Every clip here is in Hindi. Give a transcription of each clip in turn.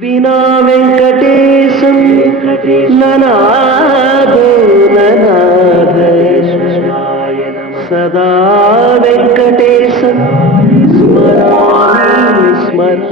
विना वेंकटेशम ननादो ननाद सदा वेंकटेशम स्मरामि स्मर।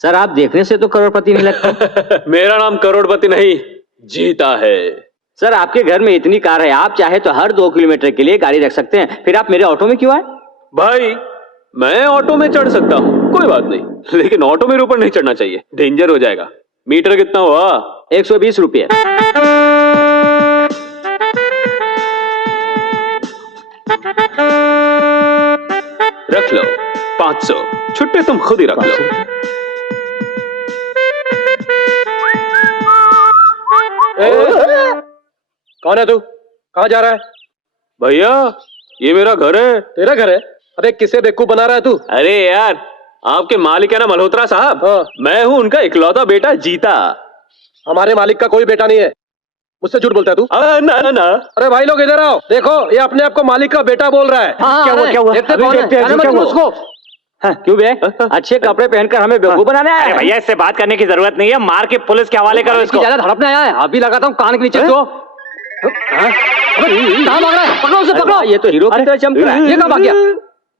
सर आप देखने से तो करोड़पति नहीं लगता। मेरा नाम करोड़पति नहीं जीता है। सर आपके घर में इतनी कार है, आप चाहे तो हर 2 किलोमीटर के लिए गाड़ी रख सकते हैं, फिर आप मेरे ऑटो में क्यों आए? भाई मैं ऑटो में चढ़ सकता हूँ, कोई बात नहीं, लेकिन ऑटो में ऊपर नहीं चढ़ना चाहिए, डेंजर हो जाएगा। मीटर कितना हुआ? 120 रुपये। रख लो 500, छुट्टे तुम खुद ही रख लो। कौन है तू? कहाँ जा रहा है? भैया ये मेरा घर है। तेरा घर है? अबे किसे बेवकूफ बना रहा है तू? अरे यार आपके मालिक है ना मल्होत्रा साहब, हाँ। मैं हूँ उनका इकलौता बेटा जीता। हमारे मालिक का कोई बेटा नहीं है, मुझसे झूठ बोलता है तू? ना ना ना। अरे भाई लोग इधर आओ, देखो ये अपने आप को मालिक का बेटा बोल रहा है। क्या हुआ क्या हुआ? देखते कौन है? क्या नाम है उसको? क्यों बे? अच्छे कपड़े पहनकर हमें बेवकूफ बनाने आया है? भैया इससे बात करने की जरूरत नहीं है, मार के पुलिस के हवाले करो इसको। ज्यादा धड़पने आया है, अभी लगाता हूँ कान के नीचे तो। कहाँ भाग रहा है? पकड़ो उसे, पकड़ो। ये तो हीरो की तरह चमक रहा है। ये कहाँ भाग गया?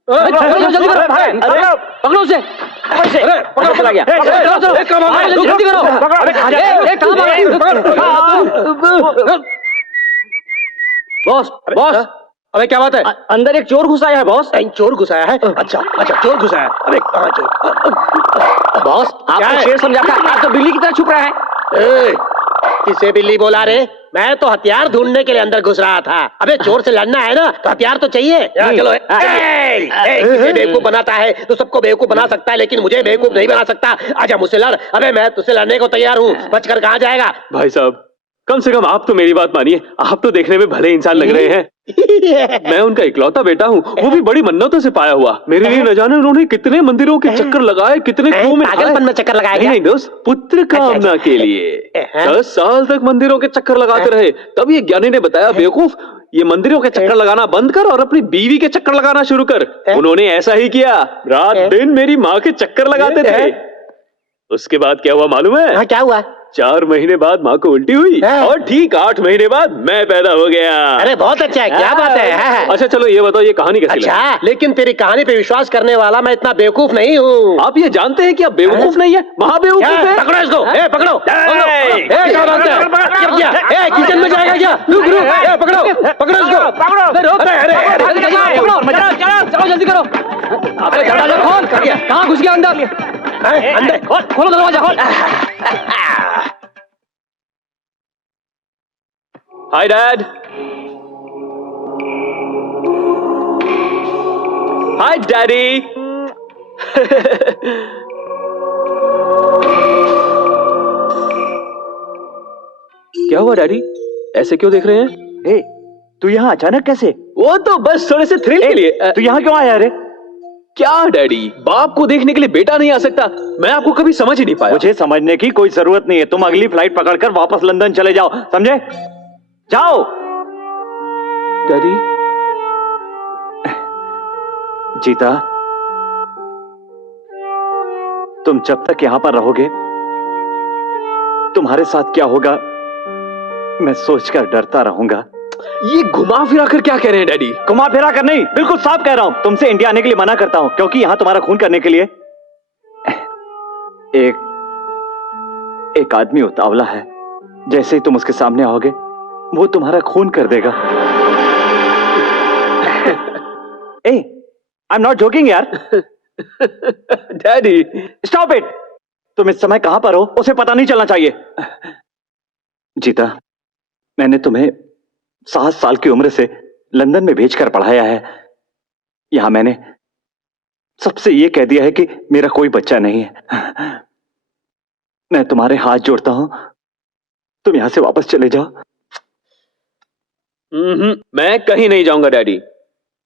जल्दी करो, पकड़ो उसे। अरे पकड़ो, चला गया। जल्दी करो। बॉस बॉस, अबे क्या बात है? अंदर एक चोर घुस आया है बॉस। चोर घुसाया है? अच्छा अच्छा, चोर घुसाया है। अबे कहाँ चोर? बॉस आपको शेर समझा था, आप तो बिल्ली की तरह छुप रहा है। किसे बिल्ली बोला रे? मैं तो हथियार ढूंढने के लिए अंदर घुस रहा था। अबे चोर से लड़ना है ना तो हथियार तो चाहिए। चलो किसे बेवकूफ बनाता है तो सबको बेवकूफ बना सकता है, लेकिन मुझे बेवकूफ नहीं बना सकता। आजा मुझसे लड़। अबे मैं तुझसे लड़ने को तैयार हूँ, बचकर कहाँ जाएगा? भाई साहब कम से कम आप तो मेरी बात मानिए, आप तो देखने में भले इंसान लग रहे हैं। मैं उनका इकलौता बेटा हूँ, वो भी बड़ी मन्नतों से पाया हुआ। मेरे लिए न जाने उन्होंने कितने मंदिरों के चक्कर लगाए, कितने कुओं में पागलपन में चक्कर लगाया? नहीं दोस्त, पुत्र कामना के लिए 10 साल तक मंदिरों के चक्कर लगाते रहे। तब ये ज्ञानी ने बताया बेवकूफ, ये मंदिरों के चक्कर लगाना बंद कर और अपनी बीवी के चक्कर लगाना शुरू कर। उन्होंने ऐसा ही किया, रात दिन मेरी माँ के चक्कर लगाते थे। उसके बाद क्या हुआ मालूम है? क्या हुआ? 4 महीने बाद माँ को उल्टी हुई और ठीक 8 महीने बाद मैं पैदा हो गया। अरे बहुत अच्छा है, क्या बात है। अच्छा चलो ये बताओ, ये कहानी कैसी लगी? अच्छा, लेकिन तेरी कहानी पे विश्वास करने वाला मैं इतना बेवकूफ नहीं हूँ। आप ये जानते हैं कि आप बेवकूफ नहीं है, महाबेवकूफ है। पकड़ो इसको, पकड़ो। किचन में जाएगा क्या? पकड़ो पकड़ो इसको, पकड़ो। चलो जल्दी करो। अबे दरवाजा खोल। कहाँ घुस गया अंदर? अंदर खोलो दरवाजा, खोल। Hi dad. हाय डैडी। क्या हुआ डैडी, ऐसे क्यों देख रहे हैं? ए, तू यहाँ अचानक कैसे? वो तो बस थोड़े से थ्रिल के लिए। तू यहाँ क्यों आया रे? क्या डैडी, बाप को देखने के लिए बेटा नहीं आ सकता? मैं आपको कभी समझ ही नहीं पाया। मुझे समझने की कोई जरूरत नहीं है। तुम अगली फ्लाइट पकड़कर वापस लंदन चले जाओ, समझे? जाओ। डैडी। जीता, तुम जब तक यहां पर रहोगे, तुम्हारे साथ क्या होगा मैं सोचकर डरता रहूंगा। ये घुमा फिरा कर क्या कह रहे हैं डैडी? घुमा फिरा कर नहीं, बिल्कुल साफ कह रहा हूं। तुमसे इंडिया आने के लिए मना करता हूं, क्योंकि यहां तुम्हारा खून करने के लिए एक आदमी उतावला है। जैसे ही तुम उसके सामने आओगे, वो तुम्हारा खून कर देगा। ए, आई एम नॉट जोकिंग यार। Daddy stop it. तुम इस समय कहां पर हो उसे पता नहीं चलना चाहिए। जीता, मैंने तुम्हें 7 साल की उम्र से लंदन में भेजकर पढ़ाया है। यहां मैंने सबसे यह कह दिया है कि मेरा कोई बच्चा नहीं है। मैं तुम्हारे हाथ जोड़ता हूं, तुम यहां से वापस चले जाओ। मैं कहीं नहीं जाऊंगा डैडी।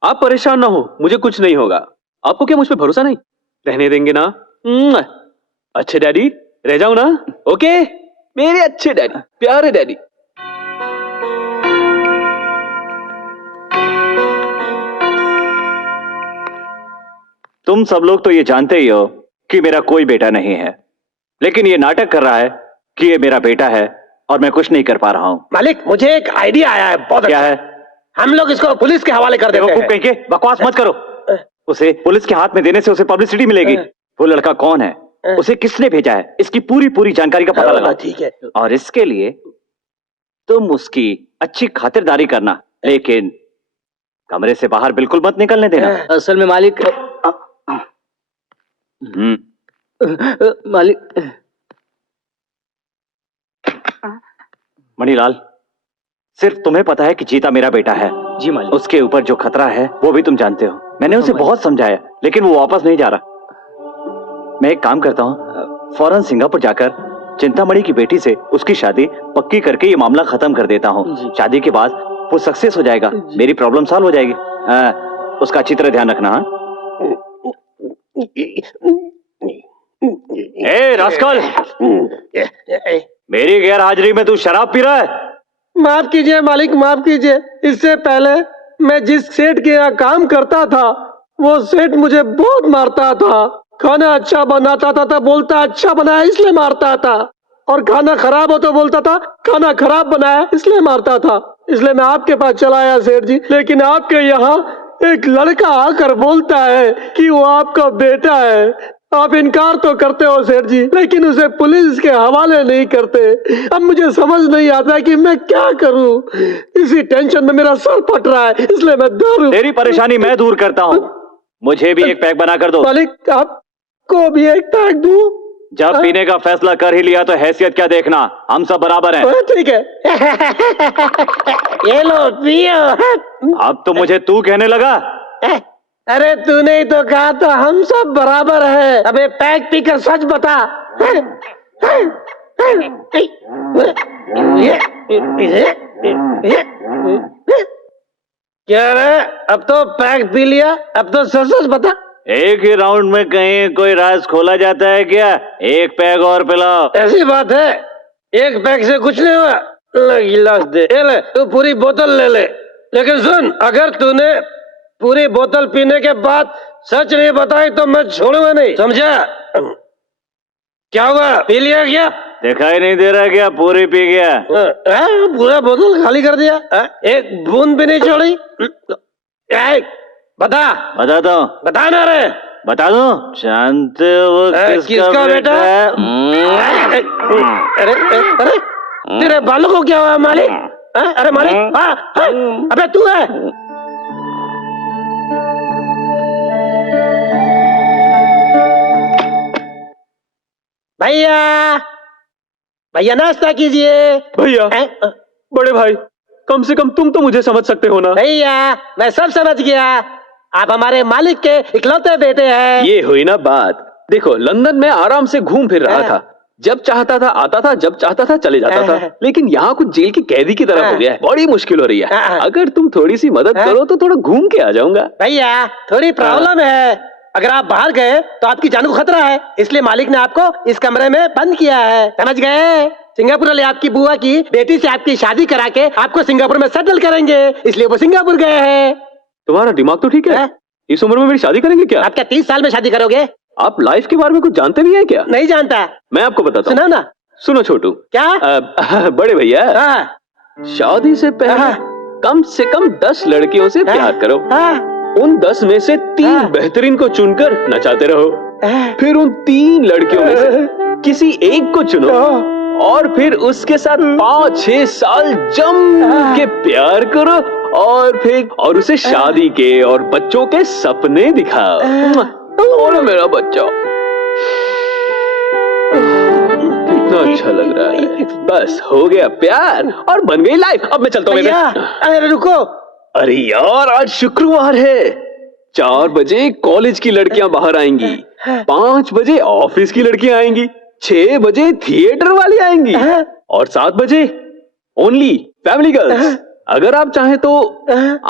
आप परेशान ना हो, मुझे कुछ नहीं होगा। आपको क्या मुझ पे भरोसा नहीं? रहने देंगे ना? अच्छे डैडी, रह जाऊं ना? ओके मेरे अच्छे डैडी, प्यारे डैडी। तुम सब लोग तो ये जानते ही हो कि मेरा कोई बेटा नहीं है, लेकिन ये नाटक कर रहा है कि ये मेरा बेटा है और मैं कुछ नहीं कर पा रहा हूं। मालिक, मुझे एक आइडिया आया है, बहुत क्या अच्छा है? हम लोग इसको पुलिस के हवाले कर देते हैं। कहीं के बकवास मत करो। उसे पुलिस के हाथ में देने से उसे पब्लिसिटी मिलेगी। वो लड़का कौन है, उसे किसने भेजा है, इसकी पूरी जानकारी का पता लगा। ठीक है। और इसके लिए तुम उसकी अच्छी खातिरदारी करना, लेकिन कमरे से बाहर बिल्कुल मत निकलने देना। असल में मालिक, मालिक। मणिलाल, सिर्फ तुम्हें पता है कि जीता मेरा बेटा है। जी मालिक। उसके ऊपर जो खतरा है वो भी तुम जानते हो। मैंने उसे बहुत समझाया, लेकिन वो वापस नहीं जा रहा। मैं एक काम करता हूँ, फौरन सिंगापुर जाकर चिंतामणि की बेटी से उसकी शादी पक्की करके ये मामला खत्म कर देता हूँ। शादी के बाद वो सक्सेस हो जाएगा, मेरी प्रॉब्लम सॉल्व हो जाएगी। उसका अच्छी तरह ध्यान रखना। ए रास्कल, मेरी गैर हाजिरी में तू शराब पी रहा है? माफ कीजिए मालिक, माफ कीजिए। इससे पहले मैं जिस सेठ के यहाँ काम करता था, वो सेठ मुझे बहुत मारता था। खाना अच्छा बनाता था तो बोलता अच्छा बनाया इसलिए मारता था, और खाना खराब हो तो बोलता था खाना खराब बनाया इसलिए मारता था। इसलिए मैं आपके पास चला आया सेठ जी। लेकिन आपके यहाँ एक लड़का आकर बोलता है कि वो आपका बेटा है। आप इनकार तो करते हो सेठ जी, लेकिन उसे पुलिस के हवाले नहीं करते। अब मुझे समझ नहीं आता कि मैं क्या करूं। इसी टेंशन में मेरा सर फट रहा है, इसलिए मैं दारू। तेरी परेशानी मैं दूर करता हूँ, मुझे भी एक पैक बना कर दो। मालिक, आपको भी एक पैक दूं? जब पीने का फैसला कर ही लिया तो हैसियत क्या देखना, हम सब बराबर हैं। ठीक है। ये लो पियो। अब तो मुझे तू कहने लगा। अरे तूने ही तो कहा था हम सब बराबर हैं। अबे पैक पीकर सच बता। क्या रे, अब तो पैक पी लिया, अब तो सच सच बता। एक ही राउंड में कहीं कोई राज खोला जाता है क्या? एक पैक और पिलाओ। ऐसी बात है, एक पैक से कुछ नहीं हुआ। गिलास दे, ये ले, तू पूरी बोतल ले ले। लेकिन सुन, अगर तूने पूरी बोतल पीने के बाद सच नहीं बताई तो मैं छोड़ूंगा नहीं, समझा? क्या हुआ, पी लिया क्या? दिखाई नहीं दे रहा क्या पूरी पी गया? पूरा बोतल खाली कर दिया, एक बूंद भी नहीं छोड़ी। बता बता दो। बता ना रे। बता दो। जानते हो किसका बेटा है? अरे अरे तेरे बालों को क्या हुआ मालिक? अरे मालिक, अबे तू है? भैया, भैया नाश्ता कीजिए। भैया, बड़े भाई, कम से कम तुम तो मुझे समझ सकते हो ना। भैया मैं सब समझ गया, आप हमारे मालिक के इकलौते बेटे हैं। ये हुई ना बात। देखो, लंदन में आराम से घूम फिर रहा था, जब चाहता था आता था, जब चाहता था चले जाता था। लेकिन यहाँ कुछ जेल की कैदी की तरह हो गया है, बड़ी मुश्किल हो रही है। अगर तुम थोड़ी सी मदद करो तो थोड़ा घूम के आ जाऊंगा। भैया थोड़ी प्रॉब्लम है, अगर आप बाहर गए तो आपकी जान को खतरा है, इसलिए मालिक ने आपको इस कमरे में बंद किया है, समझ गए? सिंगापुर वाले आपकी बुआ की बेटी से आपकी शादी करा के आपको सिंगापुर में सेटल करेंगे, इसलिए वो सिंगापुर गए हैं। तुम्हारा दिमाग तो ठीक है? इस उम्र में मेरी शादी करेंगे क्या? आप क्या 30 साल में शादी करोगे? आप लाइफ के बारे में कुछ जानते भी हैं क्या? नहीं जानता। मैं आपको बताता हूँ। सुना ना। सुनो छोटू। क्या? बड़े भैया, शादी से पहले कम से कम 10 लड़कियों से प्यार करो। उन 10 में से 3 बेहतरीन को चुनकर नचाते रहो, फिर उन 3 लड़कियों में से किसी एक को चुनो और फिर उसके साथ 5-6 साल जम के प्यार करो और उसे शादी के और बच्चों के सपने दिखाओ। और मेरा बच्चा कितना अच्छा लग रहा है। बस हो गया प्यार और बन गई लाइफ। अब मैं चलता हूँ। अरे रुको। अरे यार, आज शुक्रवार है। 4 बजे कॉलेज की लड़कियां बाहर आएंगी, 5 बजे ऑफिस की लड़कियां आएंगी, 6 बजे थिएटर वाली आएंगी और 7 बजे ओनली फैमिली गर्ल्स। अगर आप चाहें तो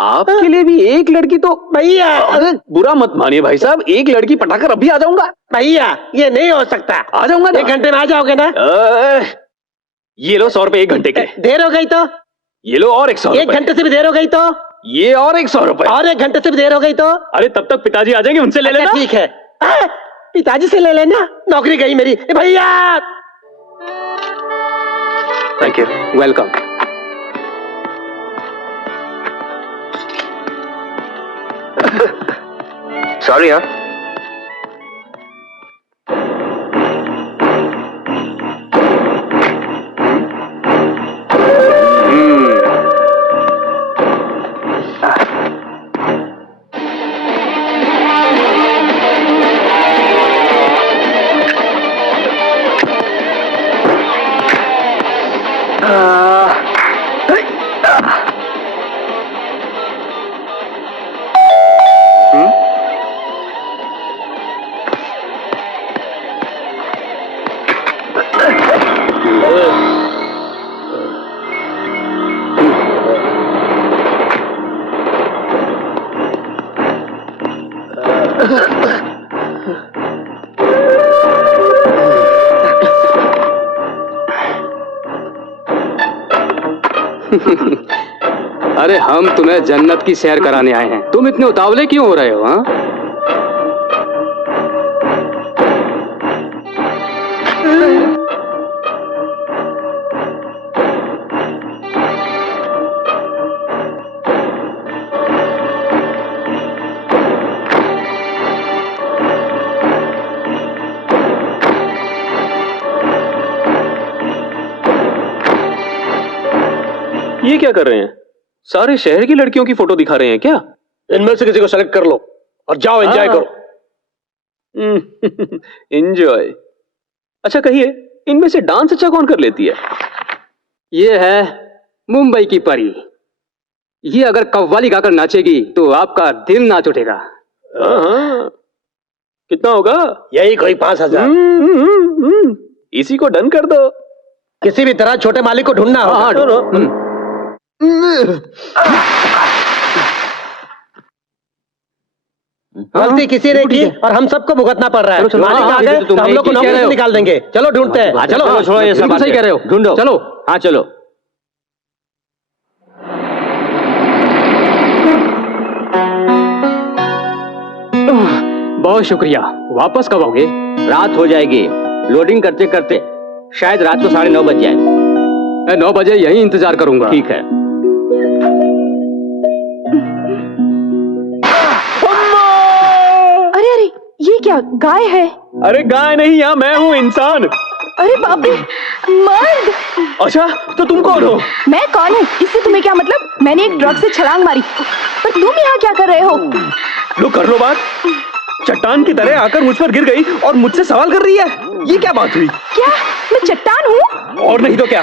आपके लिए भी एक लड़की तो। भैया अरे बुरा मत मानिए भाई साहब, एक लड़की पटाकर अभी आ जाऊंगा। भैया ये नहीं हो सकता। आ जाऊंगा ना। 1 घंटे में आ जाओगे ना? ये लो 100 रुपए 1 घंटे के। देर हो गई तो? ये लो और 100 1 घंटे से भी देर हो गई तो? ये और 100 रुपए। और 1 घंटे से भी देर हो गई तो? अरे तब तक पिताजी आ जाएंगे, उनसे ले लेना। ठीक है, पिताजी से ले लेना, नौकरी गई मेरी। भैया थैंक यू, वेलकम। सॉरी यार। अरे हम तुम्हें जन्नत की सैर कराने आए हैं, तुम इतने उतावले क्यों हो रहे हो? हाँ, ये क्या कर रहे हैं? सारे शहर की लड़कियों की फोटो दिखा रहे हैं क्या? इनमें से किसी को सेलेक्ट कर लो और जाओ एंजॉय करो। एंजॉय? अच्छा कहिए, इनमें से डांस अच्छा कौन कर लेती है? ये है मुंबई की परी। ये अगर कव्वाली गाकर नाचेगी तो आपका दिल नाच उठेगा। हाँ। कितना होगा? यही कोई 5000। इसी को डन कर दो। किसी भी तरह छोटे मालिक को ढूंढना होगा। गलती किसी ने की और हम सबको भुगतना पड़ रहा है। मालिक आ गए तो हम लोग को नौकरी से निकाल देंगे। चलो ढूंढते हैं। चलो छोड़ो ये सब, सही कह रहे हो, ढूंढो। चलो। हाँ चलो। बहुत शुक्रिया। वापस कब आओगे? रात हो जाएगी, लोडिंग करते करते शायद रात को 9:30 बज जाए। मैं 9 बजे यहीं इंतजार करूंगा। ठीक है। अरे अरे, ये क्या गाय है? अरे गाय नहीं, यहाँ मैं हूँ, इंसान। अरे बाप रे, मर्द! अच्छा तो तुम कौन हो? मैं कौन हूँ इससे तुम्हें क्या मतलब? मैंने एक ड्रग से छलांग मारी, पर तुम यहाँ क्या कर रहे हो? लो कर लो बात। चट्टान की तरह आकर मुझ पर गिर गई और मुझसे सवाल कर रही है। ये क्या बात हुई? क्या मैं चट्टान हूँ? और नहीं तो क्या,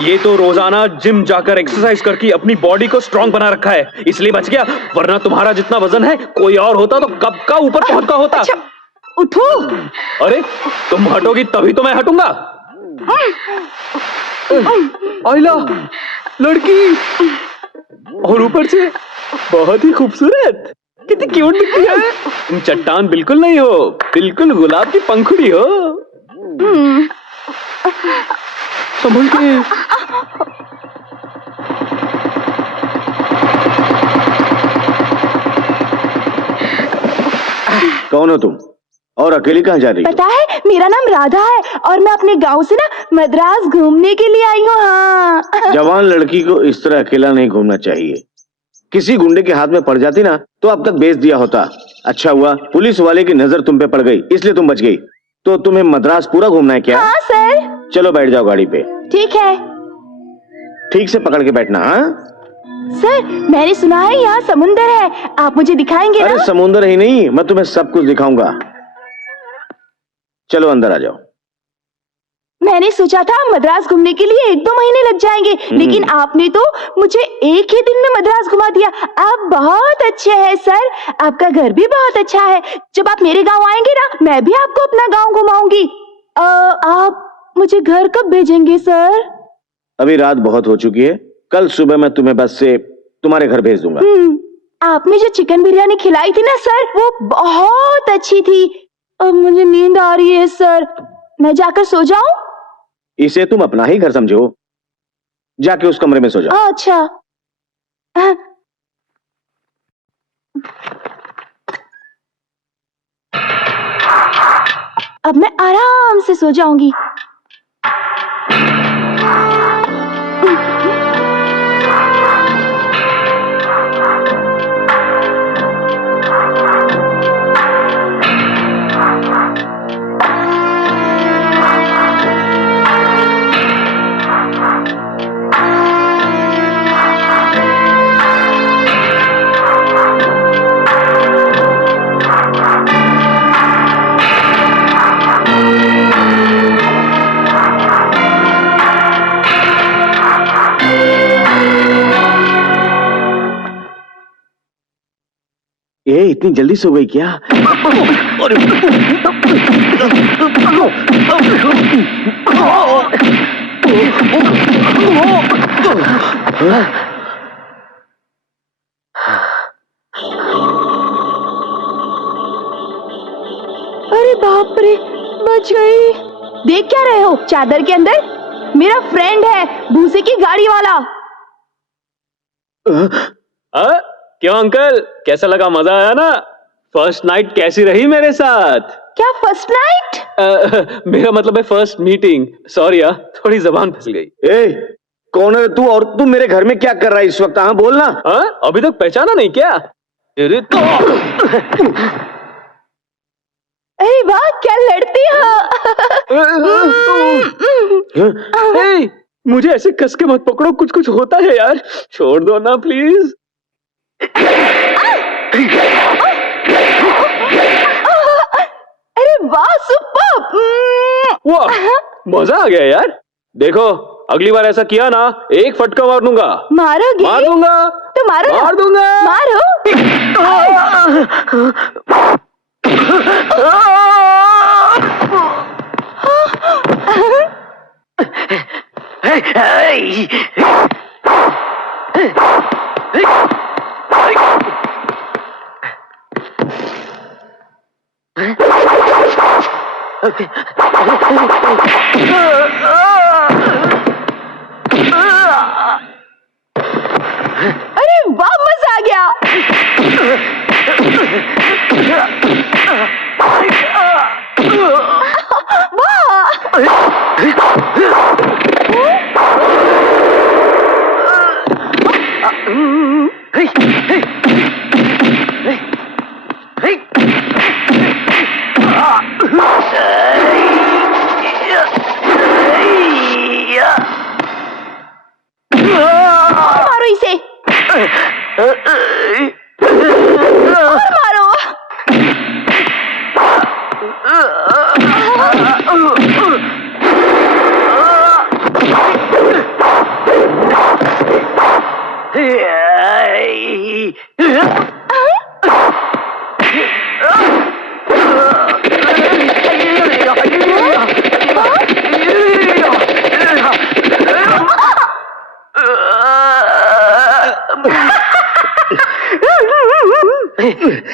ये तो रोजाना जिम जाकर एक्सरसाइज करके अपनी बॉडी को स्ट्रांग बना रखा है, इसलिए बच गया, वरना तुम्हारा जितना वजन है कोई और होता तो कब का ऊपर पहुंच का होता। अच्छा, उठो। अरे तुम हटोगी तभी तो मैं हटूंगा। आइला, लड़की, और ऊपर से बहुत ही खूबसूरत, कितनी क्यूट दिखती है। तुम चट्टान बिल्कुल नहीं हो, बिल्कुल गुलाब की पंखुड़ी हो। संभल के। कौन हो तुम और अकेली कहाँ जा रही हो? पता है, मेरा नाम राधा है और मैं अपने गांव से ना मद्रास घूमने के लिए आई हूँ। हाँ। जवान लड़की को इस तरह अकेला नहीं घूमना चाहिए, किसी गुंडे के हाथ में पड़ जाती ना तो अब तक बेच दिया होता। अच्छा हुआ पुलिस वाले की नजर तुम पे पड़ गई, इसलिए तुम बच गई। तो तुम्हें मद्रास पूरा घूमना है क्या? हाँ सर। चलो बैठ जाओ गाड़ी पे। ठीक है। ठीक से पकड़ के बैठना। हाँ सर, मैंने सुना है यहाँ समुंदर है, आप मुझे दिखाएंगे ना? अरे समुंदर ही नहीं, मैं तुम्हें सब कुछ दिखाऊंगा। चलो अंदर आ जाओ। मैंने सोचा था मद्रास घूमने के लिए 1-2 महीने लग जाएंगे, लेकिन आपने तो मुझे एक ही दिन में मद्रास घुमा दिया। आप बहुत अच्छे हैं सर, आपका घर भी बहुत अच्छा है। जब आप मेरे गांव आएंगे ना, मैं भी आपको अपना गांव घुमाऊंगी। आप मुझे घर कब भेजेंगे सर? अभी रात बहुत हो चुकी है, कल सुबह मैं तुम्हें बस से तुम्हारे घर भेज दूंगा। आपने जो चिकन बिरयानी खिलाई थी ना सर, वो बहुत अच्छी थी। अब मुझे नींद आ रही है सर, मैं जाकर सो जाऊं? इसे तुम अपना ही घर समझो, जाके उस कमरे में सो जाओ। अच्छा। अब मैं आराम से सो जाऊंगी। ए, इतनी जल्दी सो गई क्या? अरे बाप रे, बच गई। देख क्या रहे हो चादर के अंदर? मेरा फ्रेंड है, भूसे की गाड़ी वाला। क्यों अंकल, कैसा लगा? मजा आया ना? फर्स्ट नाइट कैसी रही मेरे साथ? क्या फर्स्ट नाइट? मेरा मतलब है फर्स्ट मीटिंग। सॉरी यार, थोड़ी जबान फिसल गई। ए, कौन है तू और तू मेरे घर में क्या कर रहा है इस वक्त? हाँ बोलना। अभी तक पहचाना नहीं क्या? अरे तो अरे वाह, क्या लड़ती हो। मुझे ऐसे कस के मत पकड़ो, कुछ कुछ होता है यार, छोड़ दो ना प्लीज। अरे वाह, सुपर। वाह, मजा आ गया यार। देखो अगली बार ऐसा किया ना, एक फटका मार दूंगा। मारोगे? मार दूंगा। तो मारो। मार दूंगा। मारो। अरे वाह, मजा आ गया। मारो इसे। और मारो।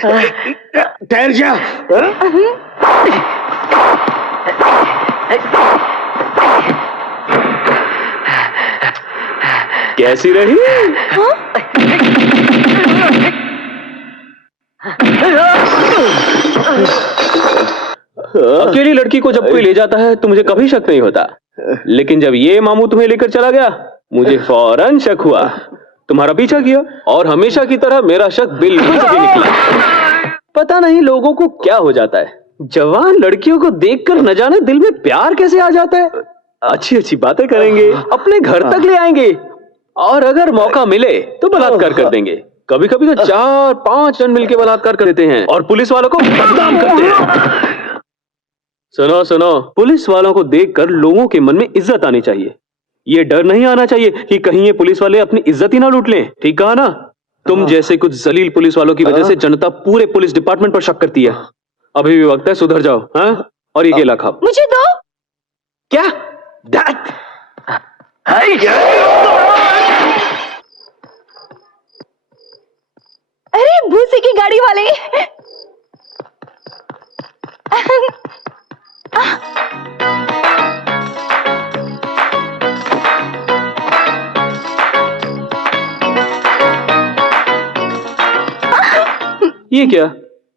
ठहर जा। कैसी रही? अकेली लड़की को जब कोई ले जाता है तो मुझे कभी शक नहीं होता, लेकिन जब ये मामू तुम्हें लेकर चला गया मुझे फौरन शक हुआ। तुम्हारा पीछा किया और हमेशा की तरह मेरा शक बिल्कुल सही निकला। पता नहीं लोगों को क्या हो जाता है, जवान लड़कियों को देखकर न जाने दिल में प्यार कैसे आ जाता है। अच्छी अच्छी बातें करेंगे, अपने घर तक ले आएंगे और अगर मौका मिले तो बलात्कार कर देंगे। कभी कभी तो 4-5 जन मिलकर बलात्कार कर देते हैं और पुलिस वालों को बदनाम करते हैं। सुनो सुनो, पुलिस वालों को देखकर लोगों के मन में इज्जत आनी चाहिए। ये डर नहीं आना चाहिए कि कहीं ये पुलिस वाले अपनी इज्जत ही ना लूट लें। ठीक कहा ना? तुम जैसे कुछ जलील पुलिस वालों की वजह से जनता पूरे पुलिस डिपार्टमेंट पर शक करती है। अभी भी वक्त है, सुधर जाओ। हाँ? और ये केला खाओ। मुझे दो। क्या? अरे भूसे की गाड़ी वाले। ये क्या?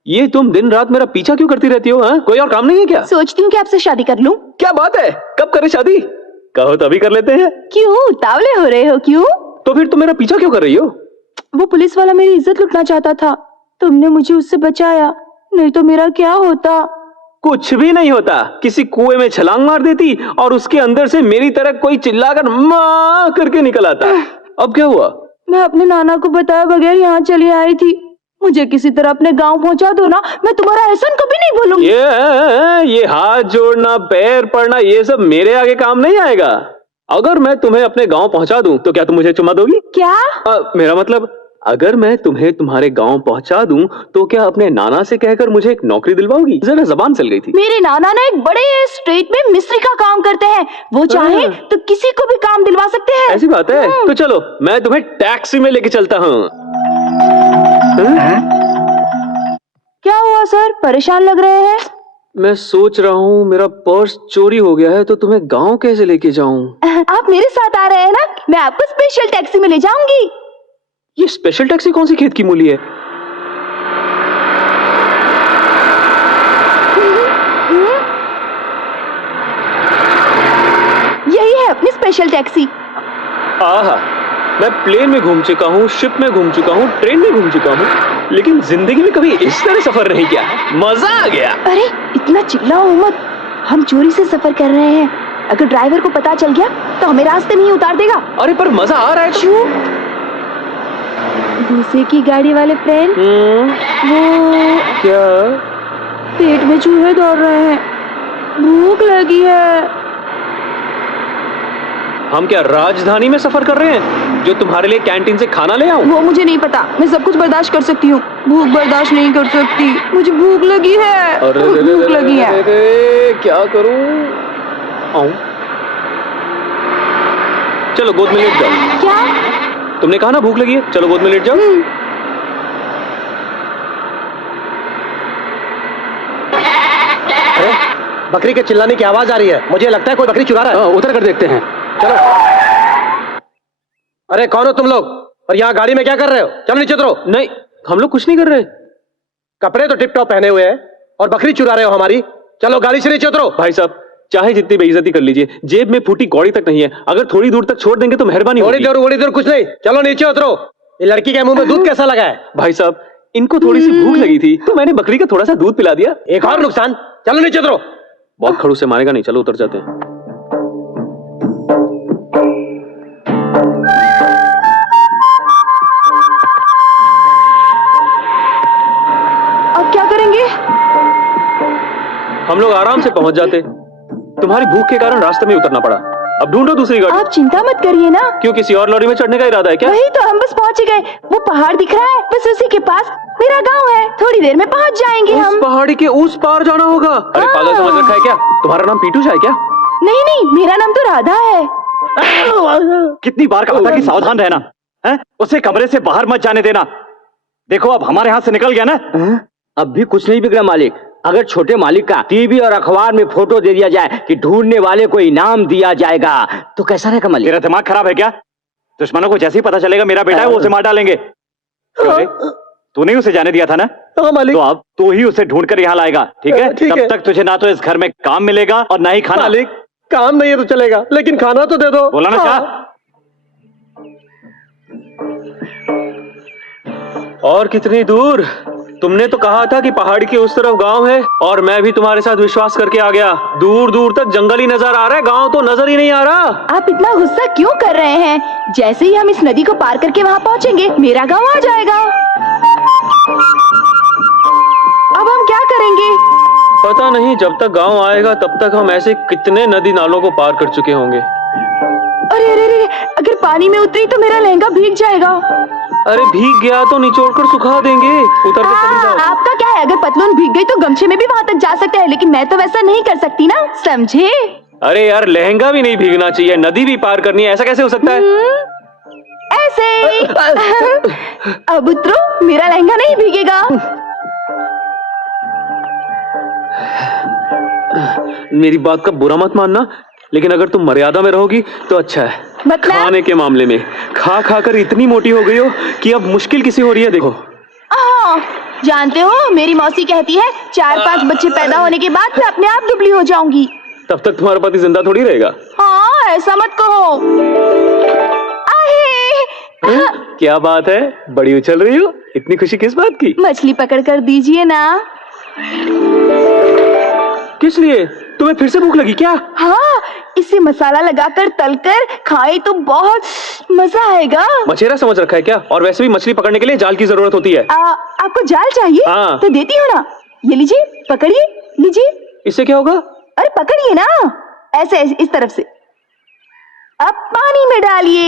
ये तुम दिन रात मेरा पीछा क्यों करती रहती हो? हाँ? कोई और काम नहीं है क्या? सोचती हूँ कि आपसे शादी कर लूं। क्या बात है? कब करें शादी? कहो तभी कर लेते हैं। क्यों उतावले हो रहे हो? क्यों? तो फिर तुम मेरा पीछा क्यों कर रही हो? वो पुलिस वाला मेरी इज्जत लूटना चाहता था, तुमने मुझे उससे बचाया, नहीं तो मेरा क्या होता? कुछ भी नहीं होता। किसी कुएं में छलांग मार देती और उसके अंदर से मेरी तरह कोई चिल्लाकर माँ करके निकल आता। अब क्या हुआ? मैं अपने नाना को बताए बगैर यहाँ चली आई थी। मुझे किसी तरह अपने गांव पहुंचा दो ना, मैं तुम्हारा एहसान कभी नहीं भूलूंगी। ये हाथ जोड़ना, पैर पड़ना, ये सब मेरे आगे काम नहीं आएगा। अगर मैं तुम्हें अपने गांव पहुंचा दूं तो क्या तुम मुझे चुम्मा दोगी? क्या? मेरा मतलब, अगर मैं तुम्हें तुम्हारे गांव पहुंचा दूं तो क्या अपने नाना से कहकर मुझे एक नौकरी दिलवाओगी? जरा जबान चल गई थी। मेरे नाना ना एक बड़े स्टेट में मिस्त्री का काम करते हैं, वो चाहे तो किसी को भी काम दिलवा सकते हैं। ऐसी बात है? तो चलो मैं तुम्हें टैक्सी में लेके चलता हूँ। क्या हुआ सर, परेशान लग रहे हैं? मैं सोच रहा हूँ मेरा पर्स चोरी हो गया है तो तुम्हें गांव कैसे लेके जाऊं? आप मेरे साथ आ रहे हैं ना, मैं आपको स्पेशल टैक्सी में ले जाऊंगी। ये स्पेशल टैक्सी कौन सी खेत की मूली है? यही है अपनी स्पेशल टैक्सी। आहा, मैं प्लेन में घूम चुका हूँ, शिप में घूम चुका हूँ, ट्रेन में घूम चुका हूँ, लेकिन जिंदगी में कभी इस तरह सफर नहीं किया। मजा आ गया। अरे इतना चिल्लाओ मत, हम चोरी से सफर कर रहे हैं। अगर ड्राइवर को पता चल गया तो हमें रास्ते में ही उतार देगा। अरे पर मजा आ रहा है। क्यों? भूसे की गाड़ी वाले फ्रेंड, वो क्या? पेट में चूहे दौड़ रहे हैं, भूख लगी है। हम क्या राजधानी में सफर कर रहे हैं जो तुम्हारे लिए कैंटीन से खाना ले आऊं? वो मुझे नहीं पता, मैं सब कुछ बर्दाश्त कर सकती हूँ, भूख बर्दाश्त नहीं कर सकती। मुझे भूख लगी है। भूख लगी है। अरे क्या करूं? आऊं? चलो गोद में लेट जाओ। क्या? तुमने कहा ना भूख लगी है, चलो गोद में लेट जाओ। बकरी के चिल्लाने की आवाज आ रही है, मुझे लगता है कोई बकरी चुरा रहा है। उतर कर देखते हैं। चलो। अरे कौन हो तुम लोग और यहाँ गाड़ी में क्या कर रहे हो? चलो नीचे उतरो। नहीं, हम लोग कुछ नहीं कर रहे। कपड़े तो टिप टॉप पहने हुए हैं और बकरी चुरा रहे हो हमारी। चलो गाड़ी से नीचे उतरो। भाई साहब, चाहे जितनी बेइज्जती कर लीजिए, जेब में फूटी कौड़ी तक नहीं है। अगर थोड़ी दूर तक छोड़ देंगे तो मेहरबानी होगी। थोड़ी देर कुछ नहीं, चलो नीचे उतरो। ये लड़की के मुंह में दूध कैसा लगा है? भाई साहब, इनको थोड़ी सी भूख लगी थी तो मैंने बकरी का थोड़ा सा दूध पिला दिया। एक और नुकसान। चलो नीचे उतरो। बहुत खड़ूस से मारेगा नहीं, चलो उतर जाते हैं। अब क्या करेंगे? हम लोग आराम से पहुंच जाते, तुम्हारी भूख के कारण रास्ते में उतरना पड़ा। अब ढूंढो दूसरी गाड़ी। आप चिंता मत करिए ना। क्यों, किसी और लॉरी में चढ़ने का इरादा है क्या? वही तो, हम बस पहुंच ही गए। वो पहाड़ दिख रहा है, बस उसी के पास मेरा गांव है। थोड़ी देर में पहुंच जाएंगे हम। उस पहाड़ी के उस पार जाना होगा? अरे पागल समझ रखा है क्या? तुम्हारा नाम पीटूष है क्या? नहीं नहीं, मेरा नाम तो राधा है। कितनी बार कहा था कि सावधान रहना है? उसे कमरे से बाहर मत जाने देना। देखो अब हमारे हाथ से निकल गया ना। अब भी कुछ नहीं बिगड़ा मालिक। अगर छोटे मालिक का टीवी और अखबार में फोटो दे दिया जाए कि ढूंढने वाले को इनाम दिया जाएगा तो कैसा रहेगा मालिक? तेरा दिमाग खराब है क्या? दुश्मनों को जैसे ही पता चलेगा मेरा बेटा है वो उसे मार डालेंगे। अरे, तूने उसे जाने दिया था ना? हाँ मालिक। तो अब तू ही उसे ढूंढ कर यहाँ लाएगा, ठीक है? ठीक है। तब तक तुझे ना तो इस घर में काम मिलेगा और ना ही खाना। मालिक काम नहीं है तो चलेगा, लेकिन खाना तो दे दो। बोला ना क्या? और कितनी दूर? तुमने तो कहा था कि पहाड़ की उस तरफ गांव है, और मैं भी तुम्हारे साथ विश्वास करके आ गया। दूर दूर तक जंगल ही नजर आ रहा है, गांव तो नजर ही नहीं आ रहा। आप इतना गुस्सा क्यों कर रहे हैं? जैसे ही हम इस नदी को पार करके वहाँ पहुँचेंगे मेरा गांव आ जाएगा। अब हम क्या करेंगे? पता नहीं, जब तक गांव आएगा तब तक हम ऐसे कितने नदी नालों को पार कर चुके होंगे। अरे अरे अरे, अगर पानी में उतरी तो मेरा लहंगा भीग जाएगा। अरे भीग गया तो निचोड़ कर सुखा देंगे, उतर के चली जाओ। आपका क्या है, अगर पतलून भीग गई तो गमछे में भी वहाँ तक जा सकते हैं, लेकिन मैं तो वैसा नहीं कर सकती ना, समझे? अरे यार, लहंगा भी नहीं भीगना चाहिए, नदी भी पार करनी है, ऐसा कैसे हो सकता है? ऐसे अब उतरो, मेरा लहंगा नहीं भीगेगा। मेरी बात का बुरा मत मानना, लेकिन अगर तुम मर्यादा में रहोगी तो अच्छा है। मतलब? खाने के मामले में खा खा कर इतनी मोटी हो गई हो कि अब मुश्किल किसी हो रही है। देखो, जानते हो मेरी मौसी कहती है 4-5 बच्चे पैदा होने के बाद मैं अपने आप दुबली हो जाऊंगी। तब तक तुम्हारा पति जिंदा थोड़ी रहेगा। हाँ, ऐसा मत कहो। क्या बात है, बड़ी उछल रही हो, इतनी खुशी किस बात की? मछली पकड़ कर दीजिए ना। किस लिए? तुम्हें फिर से भूख लगी क्या? हाँ, इसे मसाला लगाकर तलकर खाए तो बहुत मजा आएगा। मछेरा समझ रखा है क्या? और वैसे भी मछली पकड़ने के लिए जाल की जरूरत होती है। आपको जाल चाहिए? हाँ। तो देती हूँ ना, ये लीजिए, पकड़िए, लीजिए। इससे क्या होगा? अरे पकड़िए ना, ऐसे इस तरफ से। अब पानी में डालिए।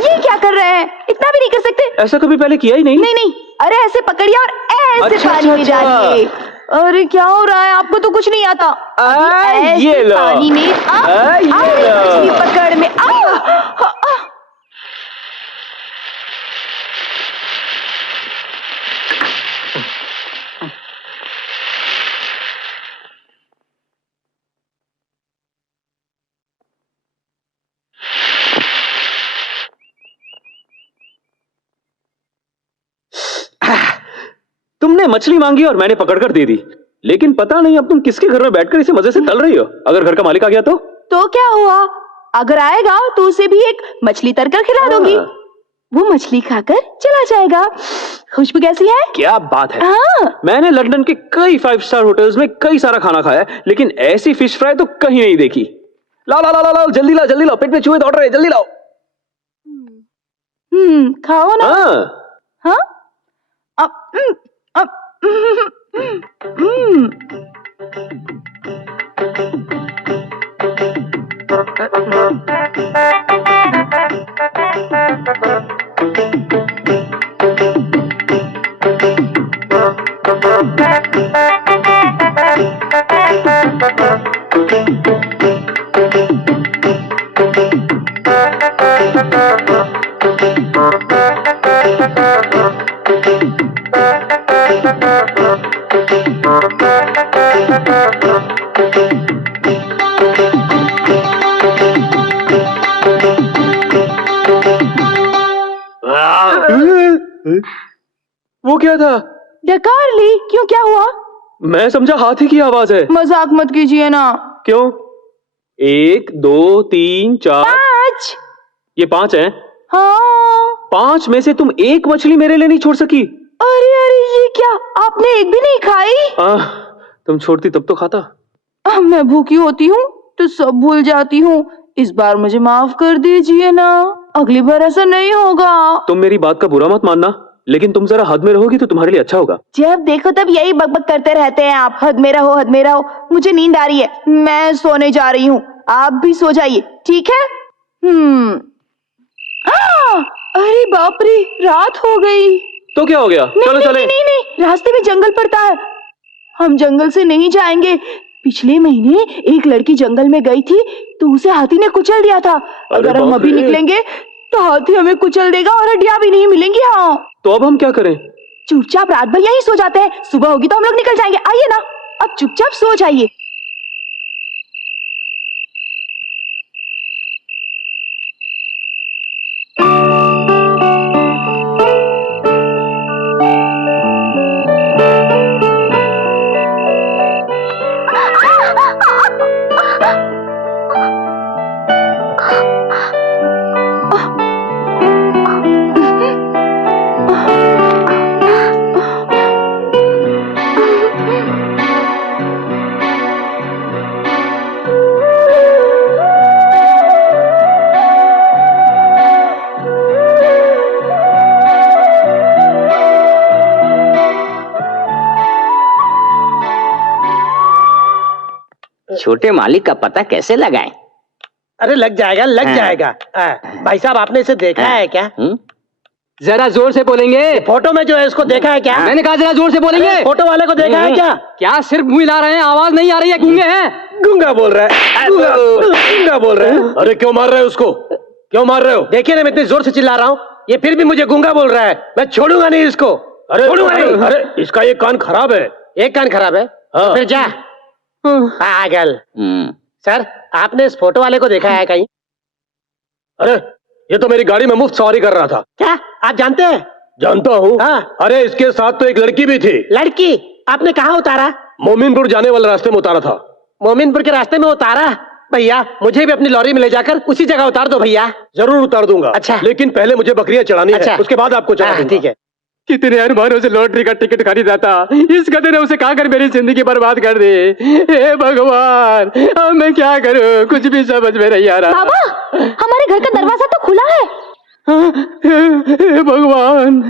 ये क्या कर रहे हैं? इतना भी नहीं कर सकते? ऐसा कभी पहले किया ही नहीं। नहीं, अरे ऐसे पकड़िए और ऐसे अच्छा, पानी में अच्छा। डालिए। अरे क्या हो रहा है, आपको तो कुछ नहीं आता। अभी ये ऐसे लो। पानी में मछली पकड़ में तुमने मछली मांगी और मैंने पकड़कर दे दी, लेकिन पता नहीं अब तुम किसके घर में बैठकर इसे मजे से तल रही हो। अगर घर का मालिक आ गया तो क्या हुआ? अगर आएगा तो उसे भी एक मछली तरकर खिला दूंगी। वो मछली खाकर चला जाएगा। खुशबू कैसी है? क्या बात है। हाँ। मैंने लंदन के कई 5 स्टार होटल्स में कई सारा खाना खाया है, लेकिन ऐसी फिश फ्राई तो कहीं नहीं देखी। लाओ लाओ लाओ लाओ, जल्दी लाओ, पेट में चूहे दौड़ रहे हैं, जल्दी लाओ। खाओ ना। हाँ? वो क्या था? डकार ली। क्यों, क्या हुआ? मैं समझा हाथी की आवाज है। मजाक मत कीजिए ना। क्यों? 1 2 3 4 5। ये 5 हैं। हाँ। 5 में से तुम एक मछली मेरे लिए नहीं छोड़ सकी। अरे ये क्या, आपने एक भी नहीं खाई? तुम छोड़ती तब तो खाता। मैं भूखी होती हूँ तो सब भूल जाती हूँ। इस बार मुझे माफ कर दीजिए ना, अगली बार ऐसा नहीं होगा। तुम मेरी बात का बुरा मत मानना, लेकिन तुम जरा हद में रहोगी तो तुम्हारे लिए अच्छा होगा। जब देखो तब यही बकबक करते रहते हैं आप, हद में रहो, हद में रहो। मुझे नींद आ रही है, मैं सोने जा रही हूँ, आप भी सो जाइए, ठीक है? अरे बाप रे, रात हो गई। तो क्या हो गया? चलो चले। नहीं, रास्ते में जंगल पड़ता है, हम जंगल से नहीं जाएंगे। पिछले महीने एक लड़की जंगल में गई थी तो उसे हाथी ने कुचल दिया था। अगर हम अभी निकलेंगे तो हाथी हमें कुचल देगा और हड्डियां भी नहीं मिलेंगी। हाँ, तो अब हम क्या करें? चुपचाप रात भर यहीं सो जाते हैं, सुबह होगी तो हम लोग निकल जाएंगे। आइए ना, अब चुपचाप सो जाइए। छोटे मालिक का पता कैसे लगाएं? अरे लग जाएगा, लग हाँ। जाएगा। भाई साहब, आपने इसे देखा है क्या? जरा जोर से बोलेंगे। फोटो में जो है इसको देखा है क्या? मैंने कहा जरा जोर से बोलेंगे। फोटो वाले को देखा है क्या? क्या सिर्फ मुंह हिला रहे हैं, आवाज नहीं आ रही है? गूंगे हैं? गूंगा बोल रहा है, गूंगा बोल रहा है। अरे क्यों मार रहे हो उसको? क्यों मार रहे हो? देखिए ना, मैं इतनी जोर से चिल्ला रहा हूँ, ये फिर भी मुझे गूंगा बोल रहा है। मैं छोड़ूंगा नहीं इसको। अरे छोड़ूंगा नहीं। अरे इसका ये कान खराब है। एक कान खराब है? तो फिर जा पागल। सर, आपने इस फोटो वाले को देखा है कहीं? अरे ये तो मेरी गाड़ी में मुफ्त सवारी कर रहा था। क्या आप जानते हैं? जानता हूँ। हाँ। अरे इसके साथ तो एक लड़की भी थी। लड़की? आपने कहाँ उतारा? मोमिनपुर जाने वाले रास्ते में उतारा था। मोमिनपुर के रास्ते में उतारा? भैया मुझे भी अपनी लॉरी में ले जाकर उसी जगह उतार दो भैया। जरूर उतार दूंगा। अच्छा, लेकिन पहले मुझे बकरियां चढ़ानी है, उसके बाद आपको चढ़ा दूंगा। ठीक है। कितने अरमानों से लॉटरी का टिकट खरीदा था, इस गधे ने उसे खाकर मेरी जिंदगी बर्बाद कर दी। हे भगवान, अब मैं क्या करूं? कुछ भी समझ में नहीं आ रहा। बाबा, हमारे घर का दरवाजा तो खुला है। हे भगवान।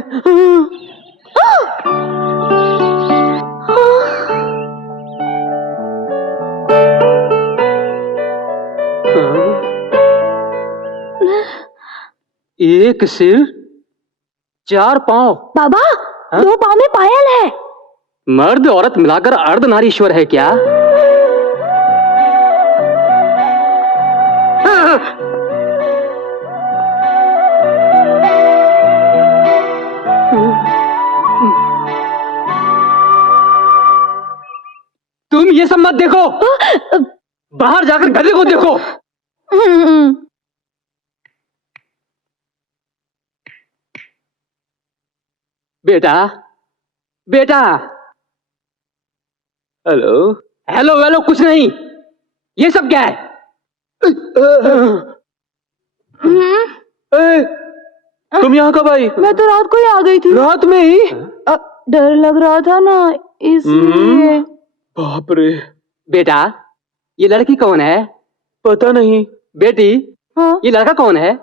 एक सिर, 4 पांव। बाबा, 2 पाँव में पायल है। मर्द औरत मिलाकर अर्धनारीश्वर है क्या? तुम ये सब मत देखो, बाहर जाकर गधे को देखो। बेटा, बेटा। हेलो। हेलो हेलो कुछ नहीं। ये सब क्या है? तुम यहाँ कब आई? मैं तो रात को ही आ गई थी। रात में ही? डर लग रहा था ना, इसलिए। बाप रे। बेटा, ये लड़की कौन है? पता नहीं। बेटी, हाँ? ये लड़का कौन है?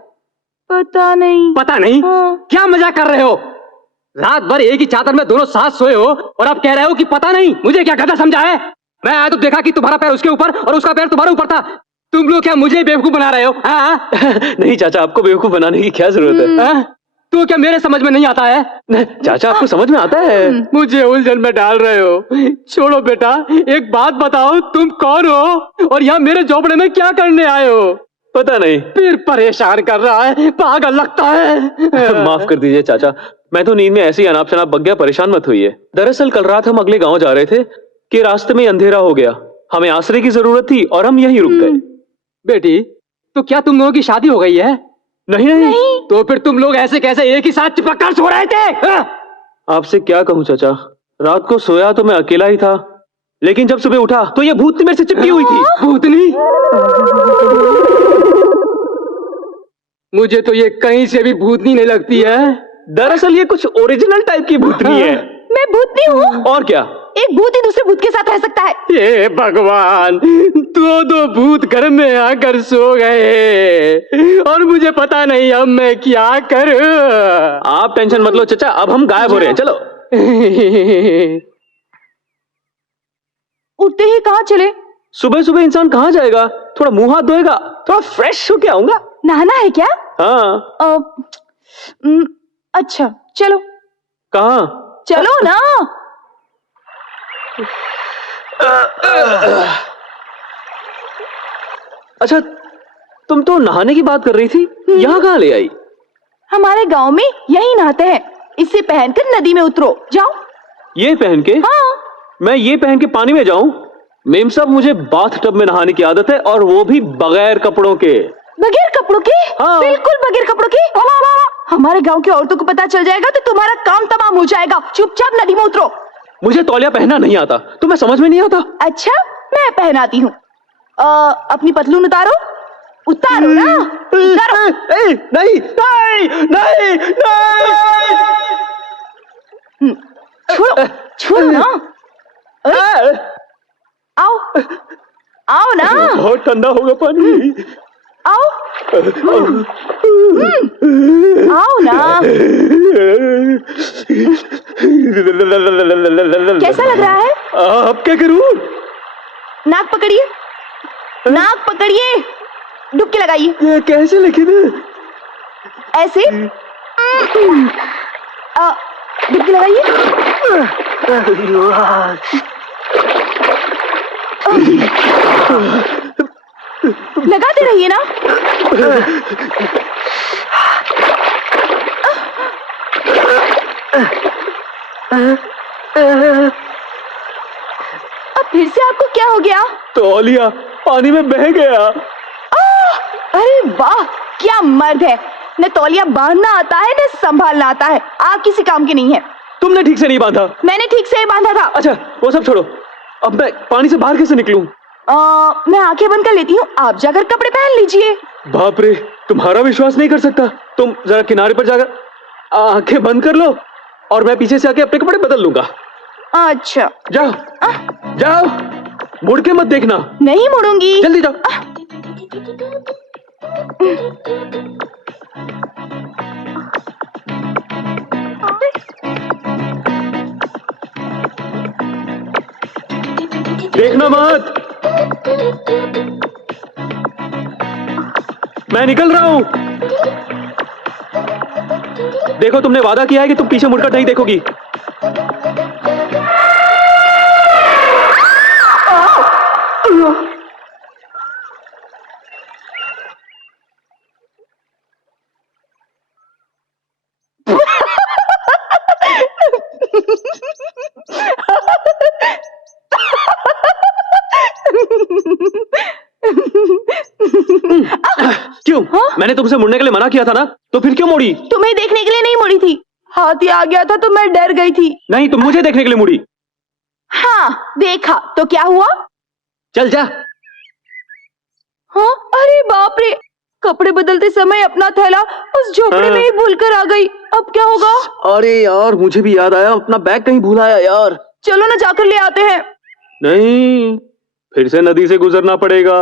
पता नहीं। पता नहीं? हाँ। क्या मजाक कर रहे हो? रात भर एक ही चादर में दोनों साथ सोए हो और अब कह रहे हो कि पता नहीं। मुझे क्या गधा समझा है? मैं आया तो देखा कि तुम्हारा पैर उसके ऊपर और उसका पैर तुम्हारे ऊपर था। तुम लोग क्या मुझे बेवकूफ बना रहे हो? हाँ? नहीं चाचा, आपको बेवकूफ बनाने की क्या जरूरत है? तो क्या मेरे समझ में नहीं आता है? चाचा, आपको समझ में आता है। मुझे उलझन में डाल रहे हो। छोड़ो बेटा, एक बात बताओ, तुम कौन हो और यहाँ मेरे झोपड़े में क्या करने आए हो? पता नहीं। फिर परेशान कर रहा है, पागल लगता है। माफ कर दीजिए चाचा, मैं तो नींद में ऐसे ही अनाप शनाप बग गया, परेशान मत होइए। दरअसल कल रात हम अगले गांव जा रहे थे कि रास्ते में अंधेरा हो गया, हमें आश्रय की जरूरत थी और हम यहीं रुक गए। बेटी, तो क्या तुम लोगों की शादी हो गई है? नहीं नहीं। तो फिर तुम लोग ऐसे कैसे एक ही साथ चिपक कर सो रहे थे? आपसे क्या कहूँ चाचा, रात को सोया तो मैं अकेला ही था, लेकिन जब सुबह उठा तो ये भूतनी मेरे से चिपकी हुई थी। भूतनी? मुझे तो ये कहीं से भी भूतनी नहीं लगती है। दरअसल ये कुछ ओरिजिनल टाइप की भूतनी है। मैं भूतनी हूँ? और क्या, एक भूत ही दूसरे भूत के साथ रह सकता है। हे भगवान, दो भूत घर में आकर सो गए और मुझे पता नहीं अब मैं क्या करूं। आप टेंशन मत लो चाचा, अब हम गायब हो रहे हैं, चलो। उठते ही कहाँ चले? सुबह सुबह इंसान कहाँ जाएगा? थोड़ा मुंह हाथ धोएगा, थोड़ा फ्रेश होके आऊंगा। नहाना है क्या? हाँ। अच्छा चलो। कहाँ? चलो ना। अच्छा, तुम तो नहाने की बात कर रही थी, यहाँ कहाँ ले आई? हमारे गांव में यही नहाते हैं। इसे पहनकर नदी में उतरो, जाओ। ये पहन के? हाँ। मैं ये पहन के पानी में जाऊं? मेम साहब, मुझे बाथ टब में नहाने की आदत है, और वो भी बगैर कपड़ों के। बगैर कपड़ों के? हाँ। बिल्कुल बगैर कपड़ों के। हमारे गांव की औरतों को पता चल जाएगा तो तुम्हारा काम तमाम हो जाएगा। चुपचाप नदी में उतरो। मुझे तौलिया पहनना नहीं आता, तुम्हें समझ में नहीं आता? अच्छा, मैं पहनाती हूँ। अपनी पतलून उतारो। उतारो ना, उतारो। नहीं नहीं नहीं नहीं। छोड़ो, छोड़ो ना। अरे, आओ, आओ ना। बहुत ठंडा होगा पानी। आओ, आओ ना। कैसा लग रहा है? अब क्या करूं? नाक पकड़िए, नाक पकड़िए, डुबकी लगाइए। ये कैसे लेकिन? ऐसे डुबकी लगाइए। लगाते रहिए ना। अब फिर से आपको क्या हो गया? तौलिया पानी में बह गया। अरे वाह, क्या मर्द है। न तौलिया बांधना आता है न संभालना आता है। आप किसी काम के नहीं है। तुमने ठीक से नहीं बांधा। मैंने ठीक से ही बांधा था। अच्छा, वो सब छोड़ो, अब मैं पानी से बाहर कैसे निकलूं? मैं आंखें बंद कर लेती हूँ, आप जाकर कपड़े पहन लीजिए। बाप रे, तुम्हारा विश्वास नहीं कर सकता। तुम जरा किनारे पर जाकर आंखें बंद कर लो, और मैं पीछे से आके अपने कपड़े बदल लूंगा। अच्छा, जाओ जाओ, मुड़ के मत देखना। नहीं मुड़ूंगी। जल्दी जाओ। देखना मत, मैं निकल रहा हूं। देखो, तुमने वादा किया है कि तुम पीछे मुड़कर नहीं देखोगी। क्यों? मैंने तुमसे मुड़ने के लिए मना किया था ना, तो फिर क्यों मुड़ी? तुम्हें देखने के लिए नहीं मुड़ी थी। हाथी आ गया था तो मैं डर गई थी। नहीं, तुम मुझे देखने के लिए मुड़ी। हाँ, देखा तो क्या हुआ? चल जा। हाँ, अरे बाप रे, कपड़े बदलते समय अपना थैला उस झोपड़े में ही भूल कर आ गई। अब क्या होगा? अरे यार, मुझे भी याद आया, अपना बैग कहीं भूल आया यार। चलो ना, जाकर ले आते हैं। नहीं, फिर से नदी से गुजरना पड़ेगा,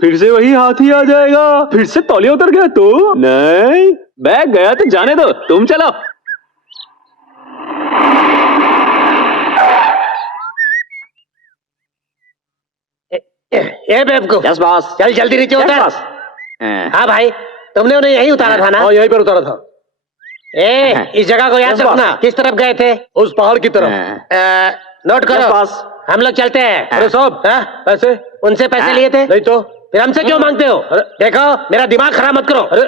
फिर से वही हाथी आ जाएगा, फिर से तौलिया उतर गया तो। नहीं, बैग गया तो जाने दो, तुम चलो। ए बेवकूफ, यस बॉस। चल जल्दी नीचे यस उतर। बॉस। हाँ भाई, तुमने उन्हें यहीं उतारा था ना? हाँ, यहीं पर उतारा था। इस जगह को याद Yes, boss. रखना। किस तरफ गए थे? उस पहाड़ की तरफ। नोट Yes, करो। boss. हम लोग चलते हैं। अरे साहब, हाँ? पैसे उनसे पैसे हाँ। लिए थे? नहीं तो। फिर हमसे क्यों मांगते हो? देखो, मेरा दिमाग खराब मत करो। अरे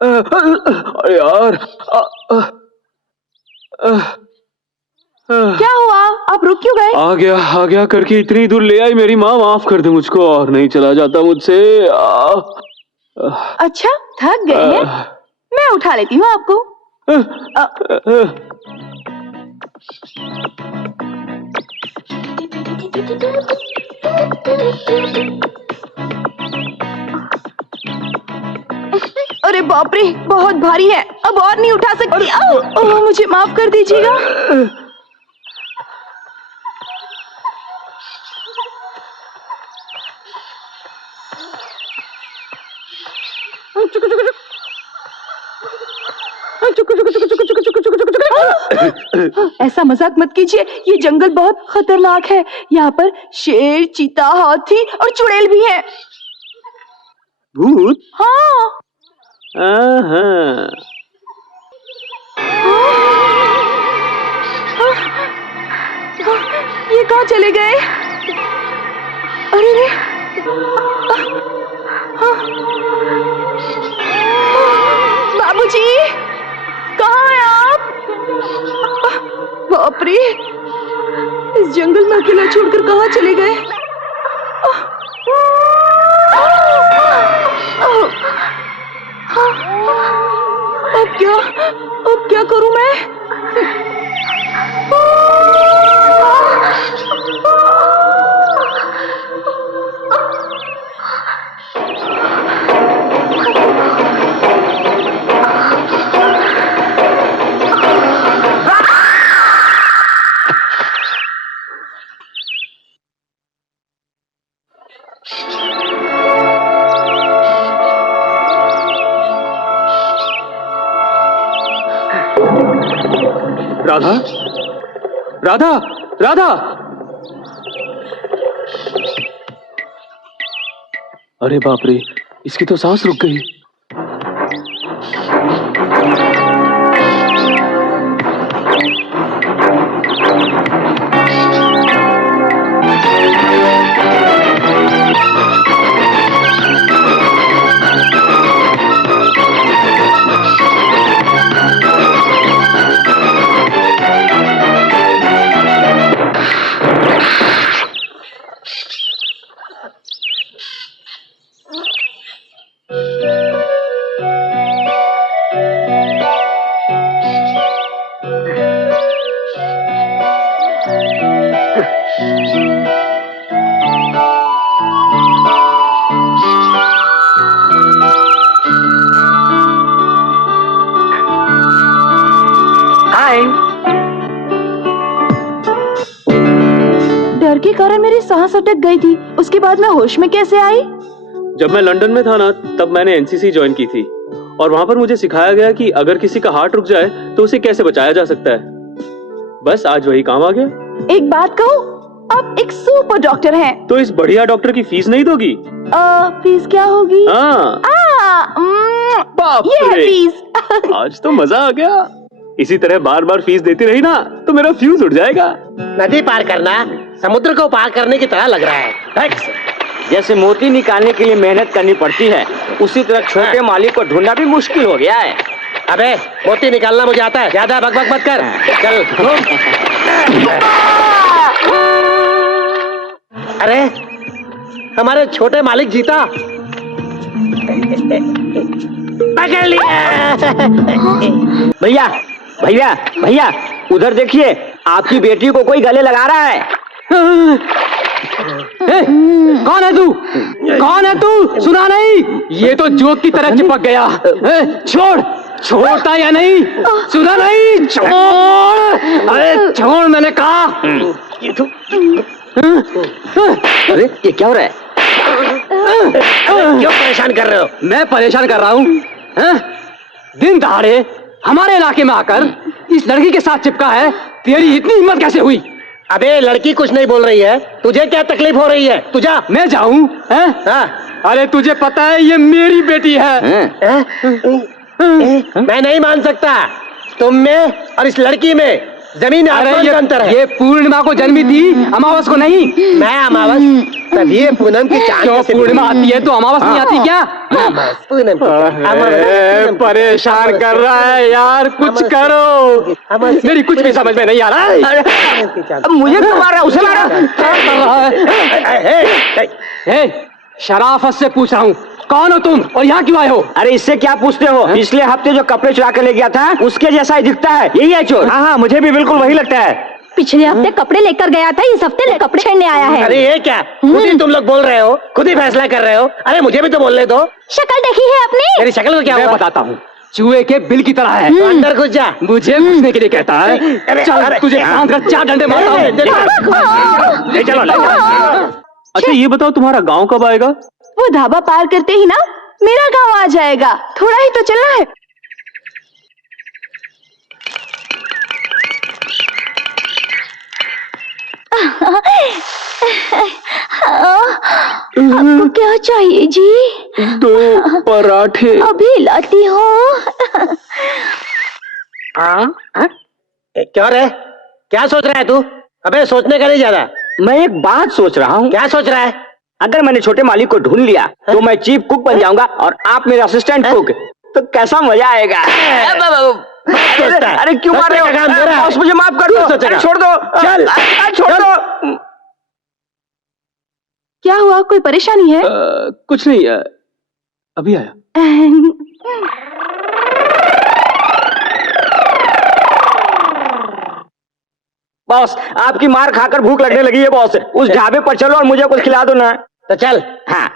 अरे यार, क्या हुआ? आप रुक क्यों गए? आ गया करके इतनी दूर ले आई मेरी माँ, माफ कर दे मुझको, और नहीं चला जाता मुझसे। अच्छा, थक गए हैं? मैं उठा लेती हूँ आपको। अरे बाप रे, बहुत भारी है, अब और नहीं उठा सकती। मुझे माफ कर दीजिएगा। ऐसा मजाक मत कीजिए, ये जंगल बहुत खतरनाक है। यहाँ पर शेर, चीता, हाथी और चुड़ैल भी है। भूत? हाँ। ये कहाँ चले गए? अरे रे, बाबूजी, कहाँ हैं आप? बाप रे, इस जंगल में अकेला छोड़कर कहाँ चले गए? अब क्या करूं मैं? राधा, राधा, राधा! अरे बाप रे, इसकी तो सांस रुक गई। डर के कारण मेरी सांस अटक गई थी। उसके बाद मैं होश में कैसे आई? जब मैं लंदन में था ना, तब मैंने एनसीसी ज्वाइन की थी और वहां पर मुझे सिखाया गया कि अगर किसी का हार्ट रुक जाए तो उसे कैसे बचाया जा सकता है। बस आज वही काम आ गया। एक बात कहूँ, आप एक सुपर डॉक्टर हैं। तो इस बढ़िया डॉक्टर की फीस नहीं दोगी? फीस क्या होगी? हाँ, बाप ये है रे। फीस। आज तो मजा आ गया। इसी तरह बार बार फीस देती रही ना तो मेरा फ्यूज उड़ जाएगा। नदी पार करना समुद्र को पार करने की तरह लग रहा है। थैंक्स। जैसे मोती निकालने के लिए मेहनत करनी पड़ती है, उसी तरह छोटे मालिक को ढूंढना भी मुश्किल हो गया है। अबे मोती निकालना मुझे आता है, ज्यादा बकबक मत कर। चल घूम। अरे हमारे छोटे मालिक जीता। पकड़ लिया। भैया भैया भैया, उधर देखिए, आपकी बेटी को कोई गले लगा रहा है। कौन है तू? कौन है तू? सुना नहीं? ये तो जोक की तरह चिपक गया। छोड़, छोड़ता या नहीं? सुना नहीं? छोड़, अरे छोड़, मैंने कहा। अरे ये क्या हो रहा है? क्यों परेशान कर रहे हो? मैं परेशान कर रहा हूँ? दिन दहाड़े हमारे इलाके में आकर इस लड़की के साथ चिपका है। तेरी इतनी हिम्मत कैसे हुई? अबे लड़की कुछ नहीं बोल रही है, तुझे क्या तकलीफ हो रही है? तू जा। मैं जाऊं? अरे तुझे पता है ये मेरी बेटी है। मैं नहीं मान सकता। तुम में और इस लड़की में जमीन आसमान का अंतर है। ये पूर्णिमा को जन्मी थी, अमावस को नहीं। मैं अमावस, तब ये पूनम की चांद। क्यों पूर्णिमा आती है तो अमावस नहीं आती क्या? पूनम की परेशान कर रहा है यार, कुछ करो। मेरी कुछ भी समझ में नहीं आ रहा है। मुझे क्यों मार रहा है? उसे मारा। क्या कर रहा है? शराफत से पूछ रहा हूँ, कौन हो तुम और यहाँ क्यों आए हो? अरे इससे क्या पूछते हो? पिछले हफ्ते जो कपड़े चुरा के ले गया था, उसके जैसा ही दिखता है। यही है चोर। हाँ, मुझे भी बिल्कुल वही लगता है। पिछले हफ्ते कपड़े लेकर गया था, इस हफ्ते कपड़े छेड़ने आया है। अरे ये क्या, खुद ही तुम लोग बोल रहे हो, खुद ही फैसला कर रहे हो। अरे मुझे भी तो बोलने दो। शक्ल देखी है अपनी? मेरी शक्ल को क्या मैं हुआ? बताता हूँ, चूहे के बिल की तरह है। तो अंदर घुस जा। मुझे घुसने के लिए कहता है। चल तुझे बांध कर 4 डंडे मारता हूँ। ले चलो, ले चलो। अच्छा ये बताओ, तुम्हारा गांव कब आएगा? वो ढाबा पार करते ही ना मेरा गांव आ जाएगा। थोड़ा ही तो चलना है। आपको क्या चाहिए जी? 2 पराठे। अभी लाती हूँ। क्या रे, क्या सोच रहा है तू? अबे सोचने का नहीं ज्यादा। मैं एक बात सोच रहा हूँ। क्या सोच रहा है? अगर मैंने छोटे मालिक को ढूंढ लिया तो मैं चीफ कुक बन जाऊंगा और आप मेरे असिस्टेंट कुक, तो कैसा मजा आएगा। अरे क्यों मार रहे हो? बॉस मुझे माफ कर दो, अरे छोड़ दो, चल छोड़ दो। क्या हुआ, कोई परेशानी है? कुछ नहीं, अभी आया। बॉस आपकी मार खाकर भूख लगने लगी है बॉस, उस ढाबे पर चलो और मुझे कुछ खिला दो ना। तो चल। हाँ।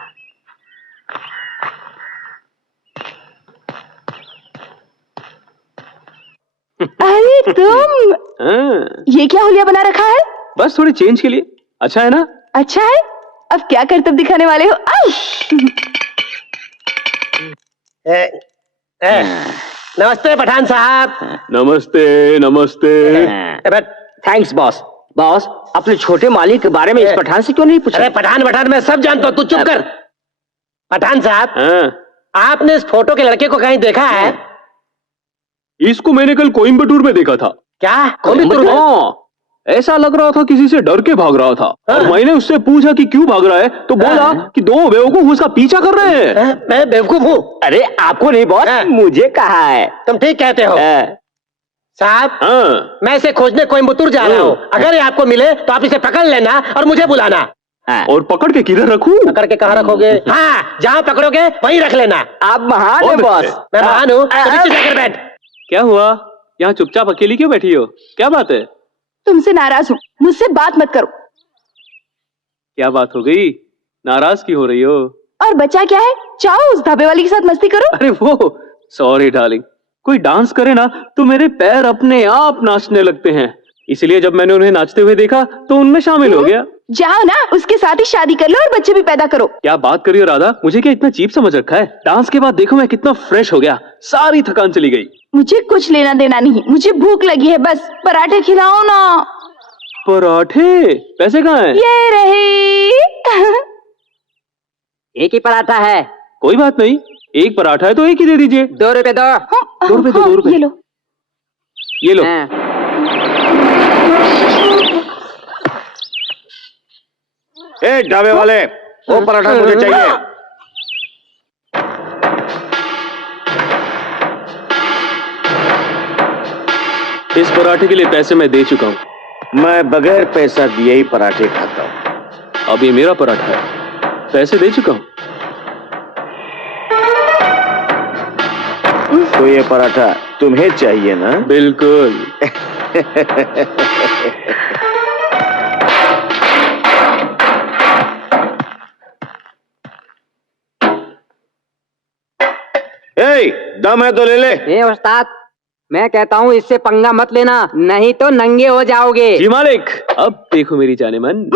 अरे तुम, हाँ, ये क्या हुलिया बना रखा है? बस थोड़ी चेंज के लिए। अच्छा है ना? अच्छा है, अब क्या करतब दिखाने वाले हो? आओ। नमस्ते पठान साहब। नमस्ते नमस्ते। Thanks boss. बॉस अपने छोटे मालिक के बारे में इस पठान से क्यों नहीं पूछा? अरे पठान मैं सब जानता हूँ, तू चुप कर। पठान साहब, हाँ, आपने इस फोटो के लड़के को कहीं देखा है? इसको मैंने कल कोयम्बटूर में देखा था। क्या कोयम्बटूर में? हाँ, ऐसा लग रहा था किसी से डर के भाग रहा था। हाँ। और मैंने उससे पूछा कि क्यों भाग रहा है, तो बोला कि दो बेवकूफ उसका पीछा कर रहे हैं। मैं बेवकूफ हूँ? अरे आपको नहीं बॉस, मुझे कहा है। तुम ठीक कहते हो साहब। हाँ, मैं इसे खोजने कोयम्बटूर जा रहा हूँ। अगर ये आपको मिले तो आप इसे पकड़ लेना और मुझे बुलाना। और पकड़ के किधर रखूं? पकड़ के कहाँ रखोगे? हाँ, जहाँ पकड़ोगे वहीं रख लेना। आप महान हैं बॉस। मैं महान हूँ, तो नीचे जाकर बैठ। क्या हुआ? यहाँ चुपचाप अकेली क्यों बैठी हो? क्या बात है? तुमसे नाराज हूँ, मुझसे बात मत करो। क्या बात हो गई? नाराज क्यों हो रही हो? और बचा क्या है, चाहो उस ढाबे वाली के साथ मस्ती करो। अरे वो, सॉरी डार्लिंग, कोई डांस करे ना तो मेरे पैर अपने आप नाचने लगते हैं, इसलिए जब मैंने उन्हें नाचते हुए देखा तो उनमें शामिल हो गया। जाओ ना, उसके साथ ही शादी कर लो और बच्चे भी पैदा करो। क्या बात कर रही हो राधा? मुझे क्या इतना चीप समझ रखा है? डांस के बाद देखो मैं कितना फ्रेश हो गया, सारी थकान चली गई। मुझे कुछ लेना देना नहीं, मुझे भूख लगी है, बस पराठे खिलाओ ना। पराठे? पैसे कहाँ हैं? ये रहे। एक ही पराठा है। कोई बात नहीं, एक पराठा है तो एक ही दे दीजिए। 2 रुपए दो। 2 रुपए दो, 2 रुपए। ये लो। ये लो। ए ढाबे वाले, वो पराठा मुझे चाहिए। इस पराठे के लिए पैसे मैं दे चुका हूँ। मैं बगैर पैसा दिए ही पराठे खाता हूँ। अब ये मेरा पराठा है, पैसे दे चुका हूँ। तो ये पराठा तुम्हें चाहिए ना? बिल्कुल। दम है तो ले ले। ए उस्ताद, मैं कहता हूँ इससे पंगा मत लेना, नहीं तो नंगे हो जाओगे। जी मालिक, अब देखो मेरी जाने मन।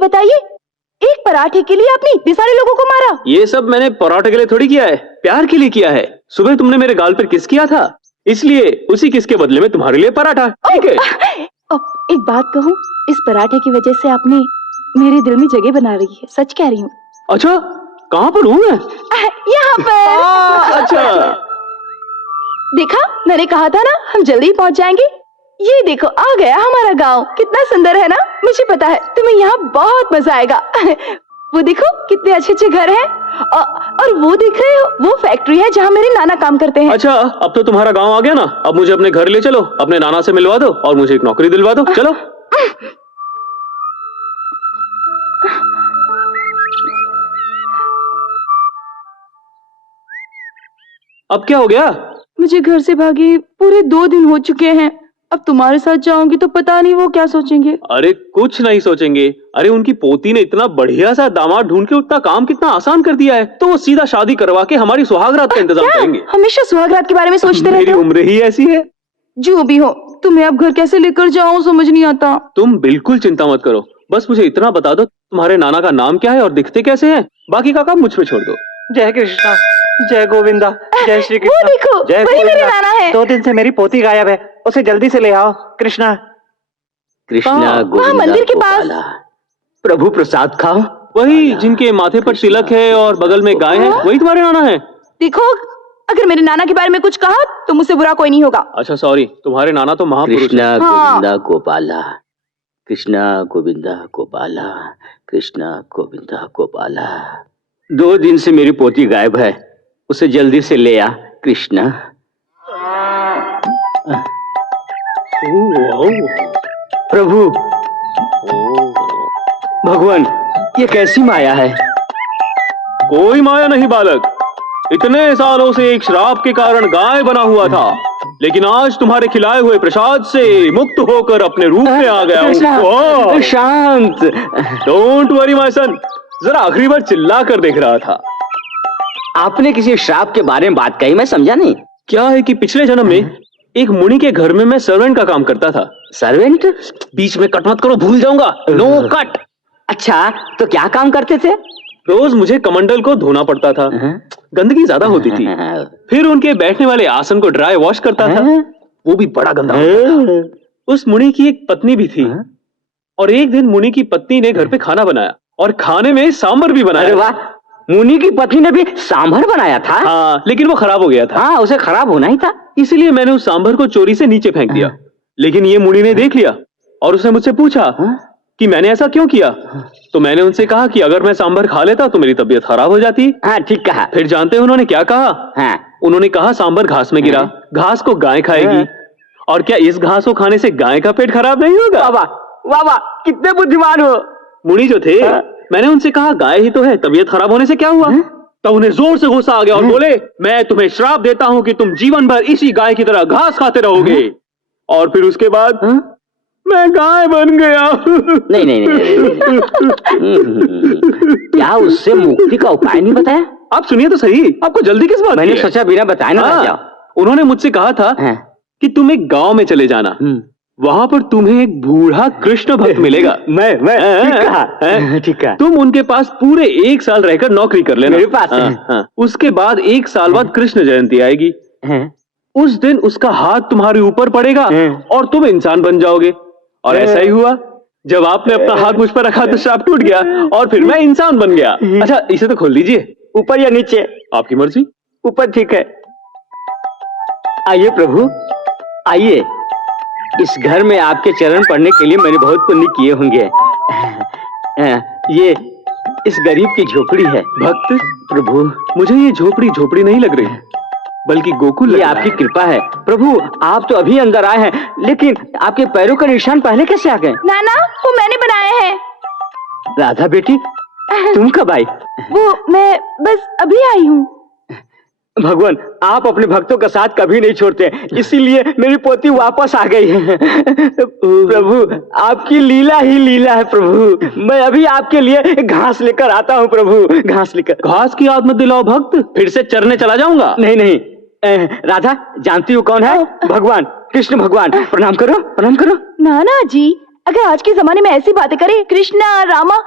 बताइए, एक पराठे के लिए आपने इतने सारे लोगों को मारा? ये सब मैंने पराठे के लिए थोड़ी किया है, प्यार के लिए किया है। सुबह तुमने मेरे गाल पर किस किया था, इसलिए उसी किस के बदले में तुम्हारे लिए पराठा। ठीक है। एक बात कहूँ, इस पराठे की वजह से आपने मेरे दिल में जगह बना रही है, सच कह रही हूँ। अच्छा, कहाँ पर हूँ मैं? यहाँ पर। अच्छा, देखा, मैंने कहा था ना, हम जल्दी ही पहुँच जाएंगे। ये देखो, आ गया हमारा गांव। कितना सुंदर है ना? मुझे पता है तुम्हें यहाँ बहुत मजा आएगा। वो देखो कितने अच्छे अच्छे घर हैं, और वो देख रहे हो, वो फैक्ट्री है जहाँ मेरे नाना काम करते हैं। अच्छा, अब तो तुम्हारा गांव आ गया ना। अब मुझे अपने घर ले चलो, अपने नाना से मिलवा दो और मुझे एक नौकरी दिलवा दो। चलो। अब क्या हो गया? मुझे घर से भागे पूरे 2 दिन हो चुके हैं। अब तुम्हारे साथ जाऊंगी तो पता नहीं वो क्या सोचेंगे। अरे कुछ नहीं सोचेंगे। अरे उनकी पोती ने इतना बढ़िया सा दामाद ढूंढ के उतना काम कितना आसान कर दिया है, तो वो सीधा शादी करवा के हमारी सुहागरात का इंतजाम करेंगे। हमेशा सुहागरात के बारे में सोचते रहते मेरी हो। उम्र ही ऐसी है। जो भी हो, तुम्हें अब घर कैसे लेकर जाऊं समझ नहीं आता। तुम बिल्कुल चिंता मत करो, बस मुझे इतना बता दो तुम्हारे नाना का नाम क्या है और दिखते कैसे हैं। बाकी का काम मुझ पे छोड़ दो। जय कृष्णा, जय गोविंदा, जय श्री कृष्ण। वो देखो, जय वही मेरे गोविंदा। नाना है। 2 दिन से मेरी पोती गायब है, उसे जल्दी से ले आओ। कृष्णा, कृष्णा वहाँ गोविंदा मंदिर के पास। गोपाला, प्रभु प्रसाद खाओ। वही जिनके माथे पर तिलक है और बगल में गाय है, वही तुम्हारे नाना है। देखो, अगर मेरे नाना के बारे में कुछ कहा तो मुझसे बुरा कोई नहीं होगा। अच्छा सॉरी, तुम्हारे नाना तो महापुरुष कृष्णा है। गोविंदा गोपाला, कृष्णा गोविंदा गोपाला, कृष्णा गोविंदा गोपाला। 2 दिन से मेरी पोती गायब है, उसे जल्दी से ले आ कृष्णा। प्रभु, भगवान, ये कैसी माया है? कोई माया नहीं बालक, इतने सालों से एक श्राप के कारण गाय बना हुआ था, लेकिन आज तुम्हारे खिलाए हुए प्रसाद से मुक्त होकर अपने रूप में आ गया हूँ। शांत। डोंट वरी माय सन, जरा आखिरी बार चिल्ला कर देख रहा था। आपने किसी श्राप के बारे में बात कही, मैं समझा नहीं। क्या है कि पिछले जन्म में एक मुनि के घर में मैं सर्वेंट का काम करता था। सर्वेंट? बीच में कट मत करो, भूल जाऊंगा। No cut. अच्छा, तो क्या काम करते थे? रोज मुझे कमंडल को धोना पड़ता था, गंदगी ज्यादा होती थी। फिर उनके बैठने वाले आसन को ड्राई वॉश करता था, वो भी बड़ा गंदा होता था। उस मुनि की एक पत्नी भी थी, और एक दिन मुनि की पत्नी ने घर पे खाना बनाया और खाने में सांभर भी बनाया। अरे वाह, मुनि की पत्नी ने भी सांभर बनाया था? हाँ, लेकिन वो खराब हो गया था। हाँ, उसे खराब होना ही था। इसलिए मैंने उस सांभर को चोरी से नीचे फेंक दिया। लेकिन ये मुनि ने देख लिया और उसने मुझसे पूछा कि मैंने ऐसा क्यों किया। तो मैंने उनसे कहा कि अगर मैं सांभर खा लेता तो मेरी तबीयत खराब हो जाती। हाँ, ठीक कहा। फिर जानते हैं उन्होंने क्या कहा? हाँ। उन्होंने कहा सांभर घास में गिरा, घास को गाय खाएगी, और क्या इस घास को खाने से गाय का पेट खराब नहीं होगा? वाह वाह, कितने बुद्धिमान हो। मुनि जो थे, मैंने उनसे कहा गाय ही तो है, तबीयत खराब होने से क्या हुआ? तो उन्हें जोर से गुस्सा आ गया और बोले, मैं तुम्हें श्राप देता हूं कि तुम जीवन भर इसी गाय की तरह घास खाते रहोगे। और फिर उसके बाद मैं गाय बन गया। नहीं नहीं, नहीं, क्या उससे मुक्ति का उपाय नहीं बताया? आप सुनिए तो सही, आपको जल्दी किस बात? मैंने सोचा बिना बताए ना जाओ। उन्होंने मुझसे कहा था कि तुम एक गांव में चले जाना, वहां पर तुम्हें एक बूढ़ा कृष्ण भक्त मिलेगा। मैं ठीक है। तुम उनके पास पूरे 1 साल रहकर नौकरी कर लेना। मेरे पास उसके बाद 1 साल बाद कृष्ण जयंती आएगी। उस दिन उसका हाथ तुम्हारे ऊपर पड़ेगा और तुम इंसान बन जाओगे। और ऐसा ही हुआ। जब आपने अपना हाथ मुझ पर रखा तो श्राप टूट गया और फिर मैं इंसान बन गया। अच्छा इसे तो खोल दीजिए। ऊपर या नीचे? आपकी मर्जी। ऊपर ठीक है। आइए प्रभु आइए। इस घर में आपके चरण पढ़ने के लिए मैंने बहुत पुण्य किए होंगे। ये इस गरीब की झोपड़ी है। भक्त प्रभु मुझे ये झोपड़ी झोपड़ी नहीं लग रही, बल्कि गोकुल ये आपकी कृपा है। प्रभु आप तो अभी अंदर आए हैं, लेकिन आपके पैरों का निशान पहले कैसे आ गए? नाना वो मैंने बनाए हैं। राधा बेटी तुम कब आई? वो मैं बस अभी आई हूँ। भगवान आप अपने भक्तों का साथ कभी नहीं छोड़ते, इसीलिए मेरी पोती वापस आ गई है। प्रभु आपकी लीला ही लीला है। प्रभु मैं अभी आपके लिए घास लेकर आता हूँ। प्रभु घास लेकर। घास की याद मत दिलाओ भक्त, फिर से चरने चला जाऊंगा। नहीं नहीं राधा जानती हो कौन है? भगवान कृष्ण भगवान। प्रणाम करो प्रणाम करो। नाना जी अगर आज के जमाने में ऐसी बातें करें कृष्णा रामा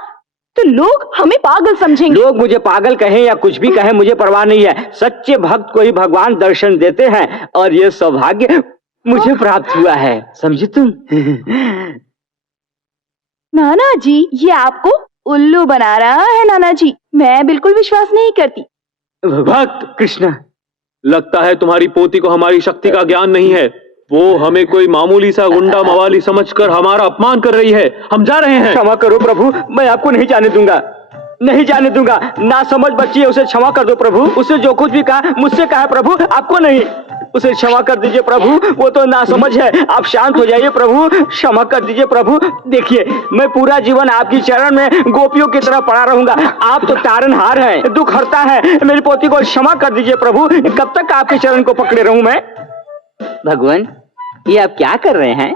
तो लोग हमें पागल समझेंगे। लोग मुझे पागल कहें या कुछ भी कहें मुझे परवाह नहीं है। सच्चे भक्त को ही भगवान दर्शन देते हैं और ये सौभाग्य मुझे प्राप्त हुआ है, समझी तुम? नाना जी ये आपको उल्लू बना रहा है। नाना जी मैं बिल्कुल विश्वास नहीं करती। भक्त कृष्ण, लगता है तुम्हारी पोती को हमारी शक्ति का ज्ञान नहीं है। वो हमें कोई मामूली सा गुंडा मवाली समझकर हमारा अपमान कर रही है। हम जा रहे हैं। क्षमा करो प्रभु, मैं आपको नहीं जाने दूंगा, नहीं जाने दूंगा। ना समझ बच्ची है, उसे क्षमा कर दो प्रभु। उससे जो कुछ भी कहा मुझसे कहा प्रभु, आपको नहीं। उसे क्षमा कर दीजिए प्रभु, वो तो ना समझ है। आप शांत हो जाइए प्रभु, क्षमा कर दीजिए प्रभु। देखिए मैं पूरा जीवन आपकी चरण में गोपियों की तरह पड़ा रहूंगा। आप तो तारनहार हैं, दुख हरता है। मेरी पोती को क्षमा कर दीजिए प्रभु। कब तक आपके चरण को पकड़े रहूं मैं? भगवान ये आप क्या कर रहे हैं?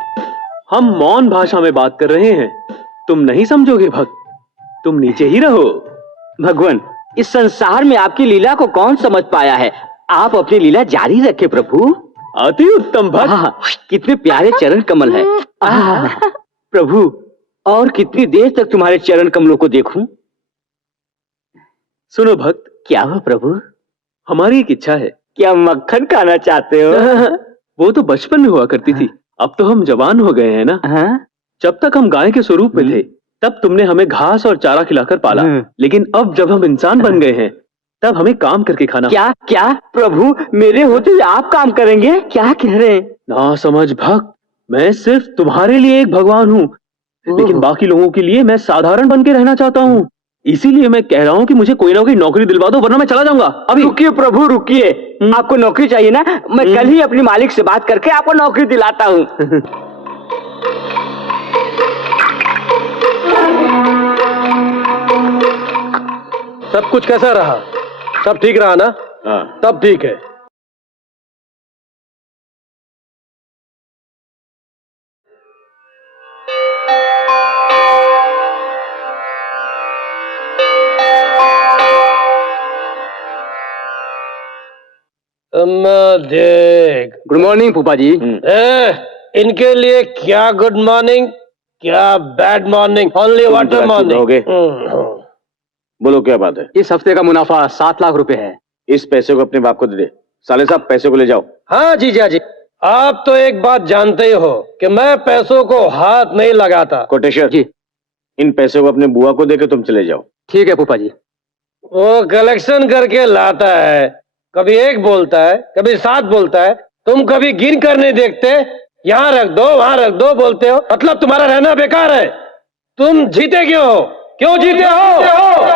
हम मौन भाषा में बात कर रहे हैं। तुम नहीं समझोगे भक्त, तुम नीचे ही रहो। भगवान इस संसार में आपकी लीला को कौन समझ पाया है? आप अपनी लीला जारी रखे प्रभु। अति उत्तम भक्त। कितने प्यारे चरण कमल है। प्रभु और कितनी देर तक तुम्हारे चरण कमलों को देखूं? सुनो भक्त। क्या हो प्रभु? हमारी एक इच्छा है। क्या मक्खन खाना चाहते हो? वो तो बचपन में हुआ करती थी, अब तो हम जवान हो गए हैं ना। जब तक हम गाय के स्वरूप में थे तब तुमने हमें घास और चारा खिलाकर पाला, लेकिन अब जब हम इंसान बन गए हैं तब हमें काम करके खाना। क्या क्या प्रभु मेरे होते हुए आप काम करेंगे? क्या कह रहे हैं? ना समझ भक्त, मैं सिर्फ तुम्हारे लिए एक भगवान हूँ, लेकिन बाकी लोगों के लिए मैं साधारण बन के रहना चाहता हूँ। इसीलिए मैं कह रहा हूँ कि मुझे कोई ना कोई नौकरी दिलवा दो, वरना मैं चला जाऊंगा। अभी रुकिए प्रभु रुकिए। आपको नौकरी चाहिए ना? मैं कल ही अपनी मालिक से बात करके आपको नौकरी दिलाता हूँ। सब कुछ कैसा रहा? सब ठीक रहा ना? हाँ। तब ठीक है। देख। गुड मॉर्निंग फूफा जी। इनके लिए क्या गुड मॉर्निंग क्या bad morning, only water morning. बोलो क्या बात है? इस हफ्ते का मुनाफा 7 लाख रुपए है। इस पैसे को अपने बाप को दे दे। साले साहब पैसे को ले जाओ। हाँ जीजा जी, आप तो एक बात जानते ही हो कि मैं पैसों को हाथ नहीं लगाता। कोटेश्वर जी। इन पैसों को अपने बुआ को देके तुम चले जाओ। ठीक है फूफा जी। वो कलेक्शन करके लाता है, कभी 1 बोलता है, कभी 7 बोलता है। तुम कभी गिन कर नहीं देखते, यहाँ रख दो वहां रख दो बोलते हो। मतलब तुम्हारा रहना बेकार है। तुम जीते क्यों हो? क्यों जीते हो?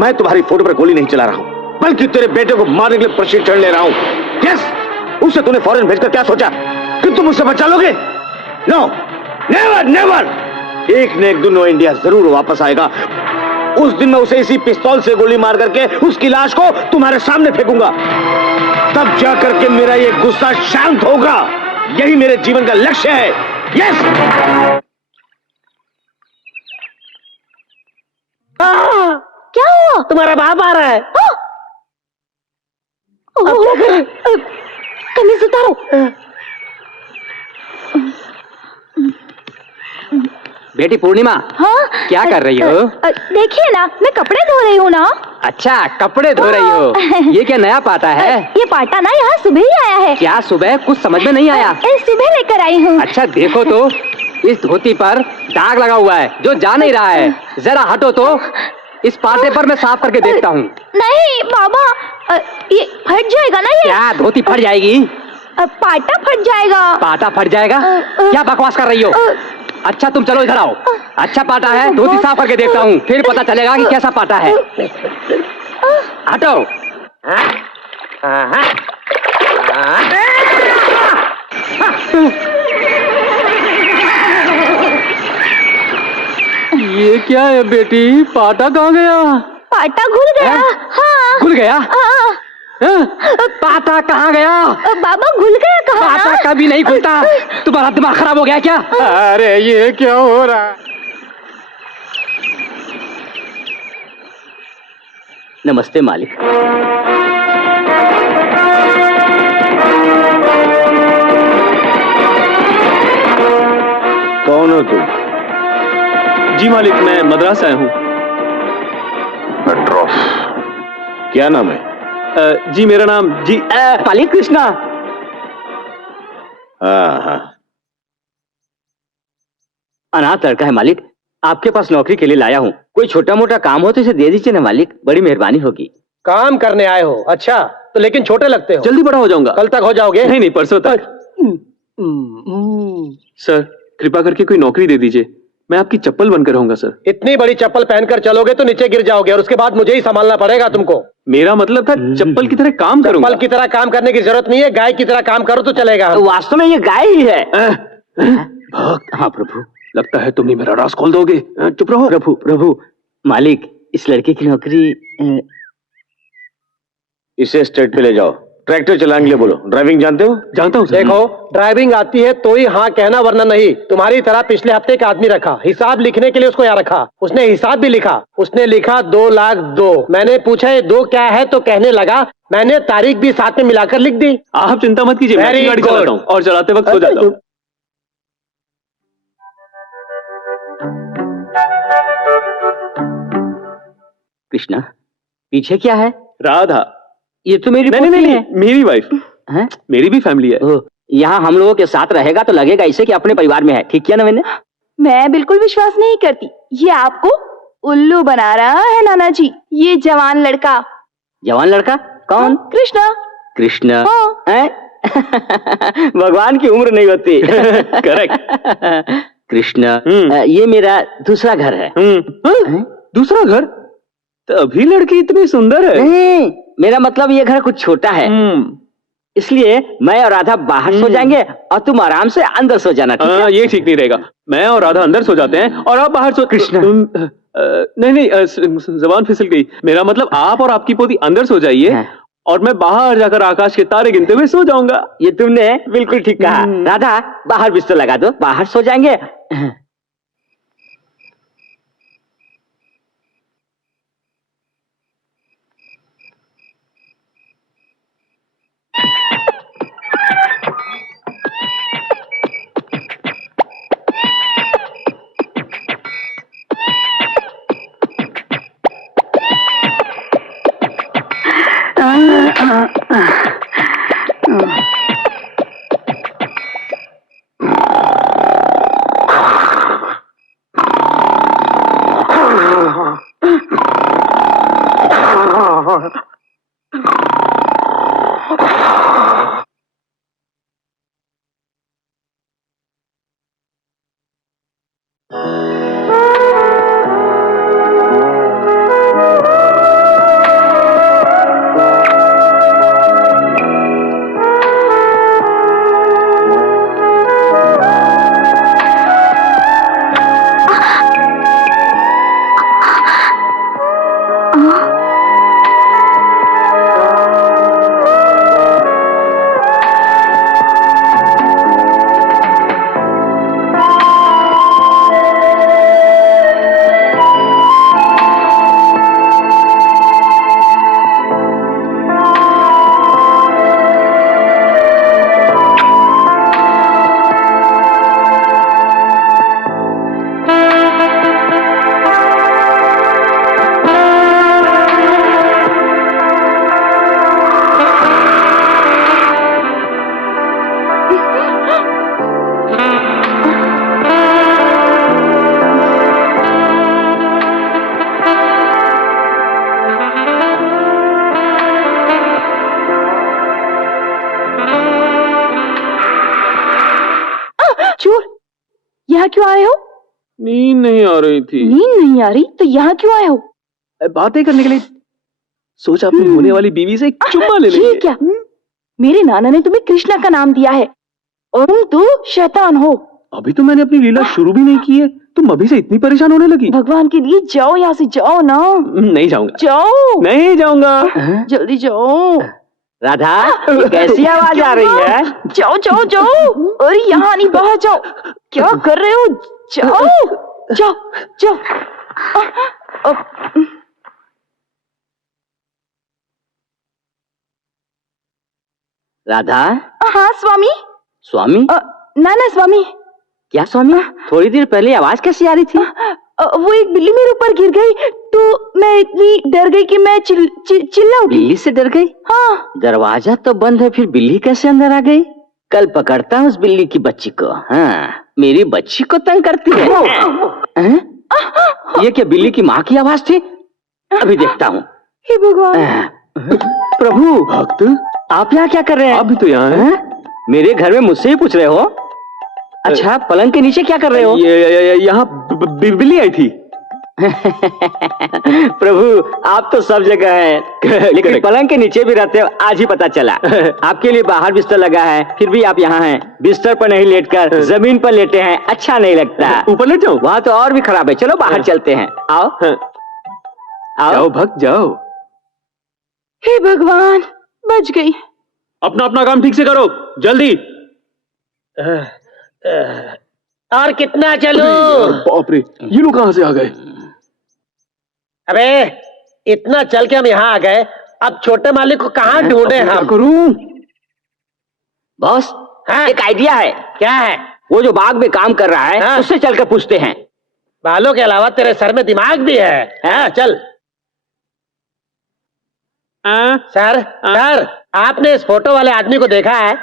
मैं तुम्हारी फोटो पर गोली नहीं चला रहा हूं, बल्कि तेरे बेटे को मारने के लिए प्रशिक्षण ले रहा हूं। यस, उसे तूने फॉरेन भेजकर क्या सोचा कि तुम उससे बचा लोगे? No, never never. एक न एक दिन वो इंडिया जरूर वापस आएगा। उस दिन मैं उसे इसी पिस्तौल से गोली मार करके उसकी लाश को तुम्हारे सामने फेंकूंगा। तब जाकर के मेरा ये गुस्सा शांत होगा। यही मेरे जीवन का लक्ष्य है। यस। क्या हुआ? तुम्हारा बाप आ रहा है। कमीज उतारो। बेटी पूर्णिमा, हाँ? क्या कर रही हो? देखिए ना, मैं कपड़े धो रही हूँ ना। अच्छा, कपड़े धो रही हो। ये क्या नया पाटा है? ये पाटा ना यहाँ सुबह ही आया है। क्या सुबह? कुछ समझ में नहीं आया। सुबह लेकर आई हूँ। अच्छा देखो तो, इस धोती पर दाग लगा हुआ है जो जा नहीं रहा है। जरा हटो तो, इस पाटे पर मैं साफ करके देखता हूँ। नहीं बाबा, ये फट जाएगा ना। ये क्या धोती फट जाएगी? पाटा फट जाएगा। पाटा फट जाएगा? क्या बकवास कर रही हो? अच्छा तुम चलो इधर आओ। अच्छा पाटा है, धोती साफ करके देखता हूँ, फिर पता चलेगा कि कैसा पाटा है। हटो। ये क्या है बेटी? पाटा कहाँ गया? पाटा घुल गया। हाँ। घुल गया? हाँ। पाटा कहाँ गया? बाबा घुल गया कहाँ? पाटा कभी नहीं खुलता। तुम्हारा दिमाग खराब हो गया क्या? अरे ये क्या हो रहा है? नमस्ते मालिक। कौन हो तुम? जी मालिक, मैं मद्रास से आया हूँ। मद्रास? क्या नाम है? जी मेरा नाम जी मालिक कृष्णा। हाँ हाँ। अनाथ लड़का है मालिक, आपके पास नौकरी के लिए लाया हूँ। कोई छोटा मोटा काम हो तो इसे दे दीजिए ना मालिक, बड़ी मेहरबानी होगी। काम करने आए हो? अच्छा, तो लेकिन छोटे लगते हो। जल्दी बड़ा हो जाऊंगा। कल तक हो जाओगे? नहीं नहीं, परसों तक। सर कृपा करके कोई नौकरी दे दीजिए, मैं आपकी चप्पल बनकर रहूंगा सर। इतनी बड़ी चप्पल पहनकर चलोगे तो नीचे गिर जाओगे और उसके बाद मुझे ही संभालना पड़ेगा तुमको। मेरा मतलब था चप्पल की तरह काम करूंगा। चप्पल की तरह काम करने की जरूरत नहीं है, गाय की तरह काम करो तो चलेगा। वास्तव में ये गाय ही है। भक्त, हाँ प्रभु। लगता है तुम ही मेरा राज खोल दोगे। चुप रहो। प्रभु प्रभु। मालिक, इस लड़के की नौकरी इसे स्टेट पे ले जाओ, ट्रैक्टर चलाने के लिए बोलो। ड्राइविंग जानते हो? जानता हूँ। देखो, ड्राइविंग आती है तो ही हाँ कहना, वरना नहीं। तुम्हारी तरह पिछले हफ्ते एक आदमी रखा, हिसाब लिखने के लिए उसको यहाँ रखा। उसने हिसाब भी लिखा। उसने लिखा 2,02,000। मैंने पूछा ये 2 क्या है तो कहने लगा मैंने तारीख भी साथ में मिलाकर लिख दी। आप चिंता मत कीजिए, मैं गाड़ी चलाता हूँ और चलाते वक्त सो जाता हूँ। कृष्णा, पीछे क्या है? राधा। ये तो मेरी नहीं नहीं नहीं, मेरी वाइफ है। मेरी भी फैमिली है। यहाँ हम लोगों के साथ रहेगा तो लगेगा इसे कि अपने परिवार में है। ठीक किया ना मैंने? मैं बिल्कुल विश्वास नहीं करती। ये आपको उल्लू बना रहा है नाना जी। ये जवान लड़का। जवान लड़का? कौन? कृष्णा। कृष्णा? हाँ। हैं? भगवान की उम्र नहीं होती। करेक्ट। कृष्णा, ये मेरा दूसरा घर है। दूसरा घर? तभी लड़की इतनी सुंदर है। नहीं, मेरा मतलब ये घर कुछ छोटा है, इसलिए मैं और राधा बाहर सो जाएंगे और तुम आराम से अंदर सो जाना। ठीक है? ये ठीक नहीं रहेगा। मैं और राधा अंदर सो जाते हैं और आप बाहर सो। कृष्णा। नहीं नहीं, जबान फिसल गई। मेरा मतलब आप और आपकी पोती अंदर सो जाइए और मैं बाहर जाकर आकाश के तारे गिनते हुए सो जाऊंगा। ये तुमने बिल्कुल ठीक कहा। राधा, बाहर बिस्तर लगा दो, बाहर सो जाएंगे। आए हो? नींद नहीं आ रही थी। नींद नहीं आ रही तो यहाँ क्यों आए हो? बातें करने के लिए। सोचा अपनी होने वाली बीवी से एक चुम्मा ले ये लेंगे। क्या? मेरे नाना ने तुम्हें कृष्णा का नाम दिया है और तुम तो शैतान हो। अभी तो मैंने अपनी लीला शुरू भी नहीं की है, तुम अभी से इतनी परेशान होने लगी। भगवान के लिए जाओ, यहाँ से जाओ ना। नहीं जाऊंगा। जाओ, नहीं जाऊंगा। जल्दी जाओ। राधा, ये कैसी आवाज आ रही है? जाओ जाओ जाओ। अरे यहाँ नहीं, बाहर जाओ। क्या कर रहे हो? जाओ जाओ जाओ। राधा। हाँ स्वामी। स्वामी? नाना स्वामी। क्या स्वामी? थोड़ी देर पहले आवाज कैसी आ रही थी? वो एक बिल्ली मेरे ऊपर गिर गई तो मैं इतनी डर गई कि मैं चिल्ला उठी। बिल्ली से डर गई? हाँ। दरवाजा तो बंद है, फिर बिल्ली कैसे अंदर आ गई? कल पकड़ता हूँ उस बिल्ली की बच्ची को। हाँ, मेरी बच्ची को तंग करती है। ये क्या बिल्ली की माँ की आवाज थी? अभी देखता हूँ। हे भगवान। प्रभु भक्त, आप यहाँ क्या कर रहे हैं? आप भी तो यहाँ हैं? मेरे घर में मुझसे ही पूछ रहे हो? अच्छा, पलंग के नीचे क्या कर रहे हो? यहाँ बिल्ली आई थी। प्रभु आप तो सब जगह हैं, लेकिन पलंग के नीचे भी रहते हो, आज ही पता चला। आपके लिए बाहर बिस्तर लगा है, फिर भी आप यहाँ हैं। बिस्तर पर नहीं लेटकर जमीन पर लेटे हैं, अच्छा नहीं लगता। ऊपर लेट जाओ? वहाँ तो और भी खराब है। चलो बाहर चलते हैं। आओ आओ। जाओ भक्त जाओ। हे भगवान, बच गई। अपना अपना काम ठीक से करो, जल्दी। और कितना चलूं? बाप रे, ये लोग कहाँ से आ गए? अबे इतना चल के हम यहाँ आ गए, अब छोटे मालिक को कहाँ ढूंढे क्या हम? करूं? बॉस, हाँ? एक आइडिया है। क्या है? वो जो बाग में काम कर रहा है, हाँ? उससे चलकर पूछते हैं। बालों के अलावा तेरे सर में दिमाग भी है? हाँ, चल। सर, सर, आपने इस फोटो वाले आदमी को देखा है?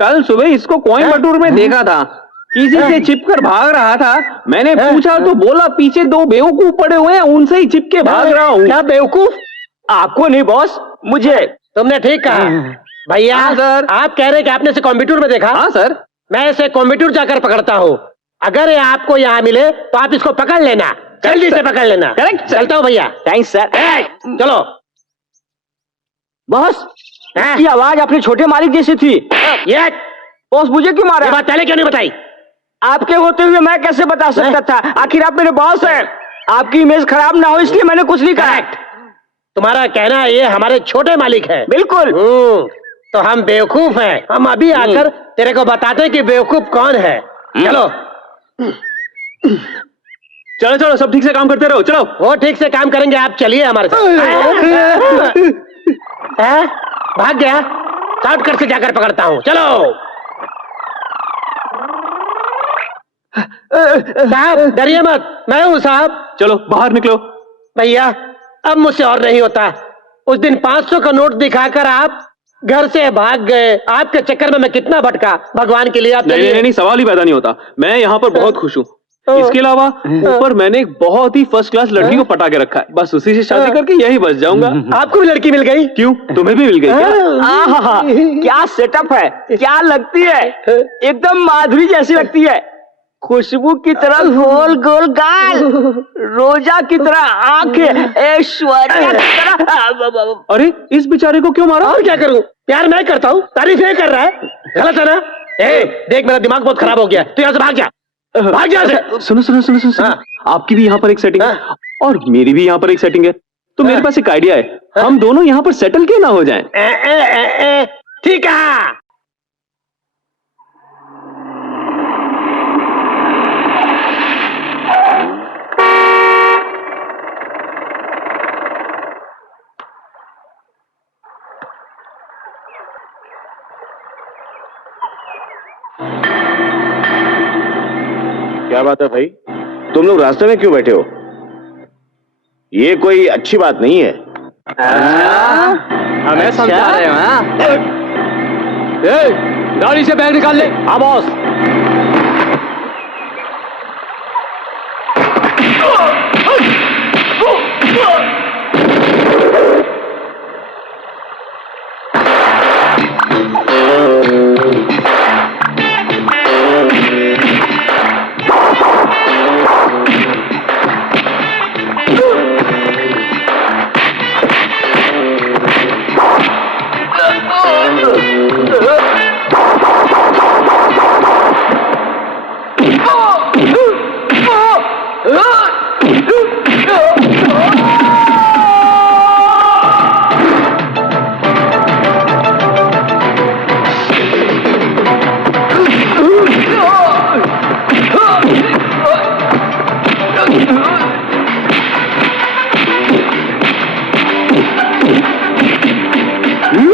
कल सुबह इसको कोयम्बटूर में देखा था, किसी से चिपकर भाग रहा था। मैंने पूछा तो बोला पीछे दो बेवकूफ पड़े हुए हैं, उनसे ही चिपके भाग रहा हूँ। क्या बेवकूफ? आपको नहीं बॉस, मुझे। तुमने ठीक कहा। भैया हाँ, सर। आप कह रहे हैं कि आपने इसे कोयम्बटूर में देखा? हाँ सर। मैं इसे कोयम्बटूर जाकर पकड़ता हूँ। अगर ये आपको यहाँ मिले तो आप इसको पकड़ लेना, जल्दी से पकड़ लेना। करेक्ट। चलता हूँ भैया। Thanks sir. चलो। बॉस, हाँ? इसकी आवाज अपने छोटे मालिक जैसी थी। ये बॉस मुझे क्यों मारा? ये बात पहले क्यों नहीं बताई? आपके होते हुए मैं कैसे बता सकता था? आखिर आप मेरे बॉस हैं। आपकी इमेज खराब ना हो इसलिए मैंने कुछ नहीं कहा। तुम्हारा कहना है ये हमारे छोटे मालिक हैं? बिल्कुल। तो हम बेवकूफ हैं। हम अभी आकर तेरे को बताते हैं कि बेवकूफ कौन है। चलो चलो चलो, सब ठीक से काम करते रहो। चलो। वो ठीक से काम करेंगे, आप चलिए हमारे साथ। हैं? भाग गया? शॉर्टकट से जाकर पकड़ता हूँ। चलो साहब, डरिए मत, मैं हूँ साहब। चलो बाहर निकलो। भैया अब मुझसे और नहीं होता। उस दिन 500 का नोट दिखाकर आप घर से भाग गए। आपके चक्कर में मैं कितना भटका। भगवान के लिए आप नहीं चलिए। नहीं नहीं, सवाल ही पैदा नहीं होता। मैं यहाँ पर बहुत खुश हूँ। इसके अलावा ऊपर मैंने एक बहुत ही फर्स्ट क्लास लड़की को पटा के रखा है, बस उसी से शादी करके यही बच जाऊंगा। आपको भी लड़की मिल गई? क्यों, तुम्हें भी मिल गई क्या? आहा, क्या सेटअप है, क्या लगती है, एकदम माधुरी जैसी लगती है। खुशबू की तरह गोल गोल गाल, रोजा की तरह आंखें, ऐश्वर्या की तरह। अरे इस बेचारे को क्यों मारा? और क्या करूं? प्यार मैं करता हूं, तारीफ ये कर रहा है। गलत है ना? देख मेरा दिमाग बहुत खराब हो गया, तो यहाँ से भाग जा, भाग जा से। सुनो सुनो सुनो सुनो, हाँ। आपकी भी यहाँ पर एक सेटिंग है और मेरी भी यहाँ पर एक सेटिंग है, तो मेरे पास एक आइडिया है। हम दोनों यहाँ पर सेटल क्यों ना हो जाएं? ठीक है। क्या बात है भाई, तुम लोग रास्ते में क्यों बैठे हो? ये कोई अच्छी बात नहीं है। हमें समझा रहे हो? गाड़ी से बैग निकाल ले। हाँ boss.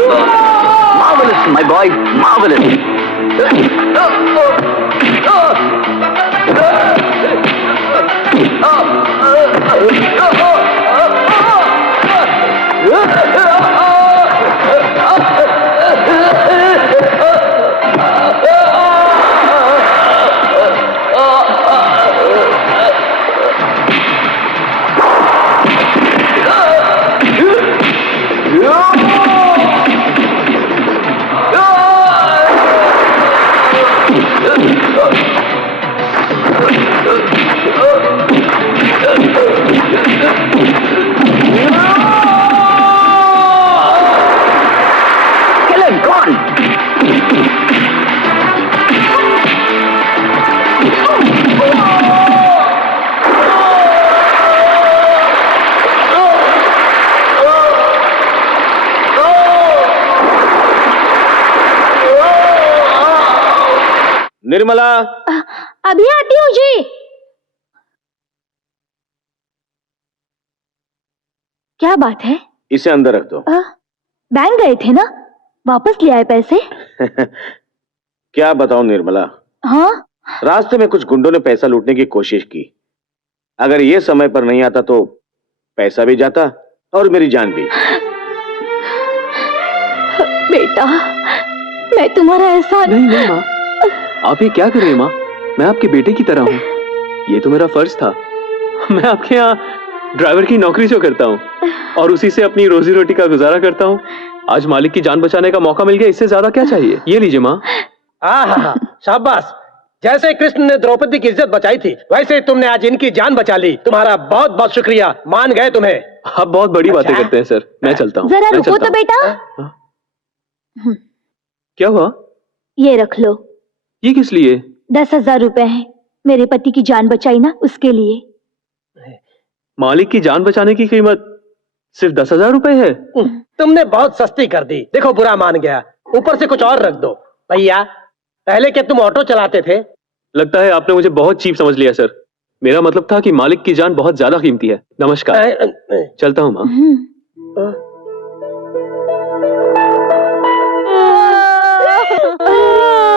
Marvelous, my boy, marvelous. Kill him, go on. Nirmala, अभी आती हूँ जी। क्या बात है? इसे अंदर रख दो। बैंक गए थे ना, वापस ले आए पैसे? क्या बताऊं निर्मला, हाँ? रास्ते में कुछ गुंडों ने पैसा लूटने की कोशिश की। अगर ये समय पर नहीं आता तो पैसा भी जाता और मेरी जान भी। बेटा, मैं तुम्हारा एहसान। नहीं नहीं माँ, आप ये क्या कर रही हैं माँ? मैं आपके बेटे की तरह हूँ, ये तो मेरा फर्ज था। मैं आपके यहाँ ड्राइवर की नौकरी जो करता हूँ और उसी से अपनी रोजी रोटी का गुजारा करता हूँ। आज मालिक की जान बचाने का मौका मिल गया, इससे ज्यादा क्या चाहिए? ये लीजिए माँ। हाँ, शाबाश। जैसे कृष्ण ने द्रौपदी की इज्जत बचाई थी, वैसे ही तुमने आज इनकी जान बचा ली। तुम्हारा बहुत बहुत शुक्रिया, मान गए तुम्हें। आप बहुत बड़ी बातें करते हैं सर, मैं चलता हूँ। जरा रुको तो बेटा। क्या हुआ? ये रख लो। ये किस लिए? 10,000 रुपए हैं, मेरे पति की जान बचाई ना, उसके लिए। मालिक की जान बचाने की कीमत सिर्फ 10,000 रुपए है? तुमने बहुत सस्ती कर दी। देखो, बुरा मान गया, ऊपर से कुछ और रख दो। भैया, पहले क्या तुम ऑटो चलाते थे? लगता है आपने मुझे बहुत चीप समझ लिया सर। मेरा मतलब था कि मालिक की जान बहुत ज्यादा कीमती है। नमस्कार, चलता हूँ माँ।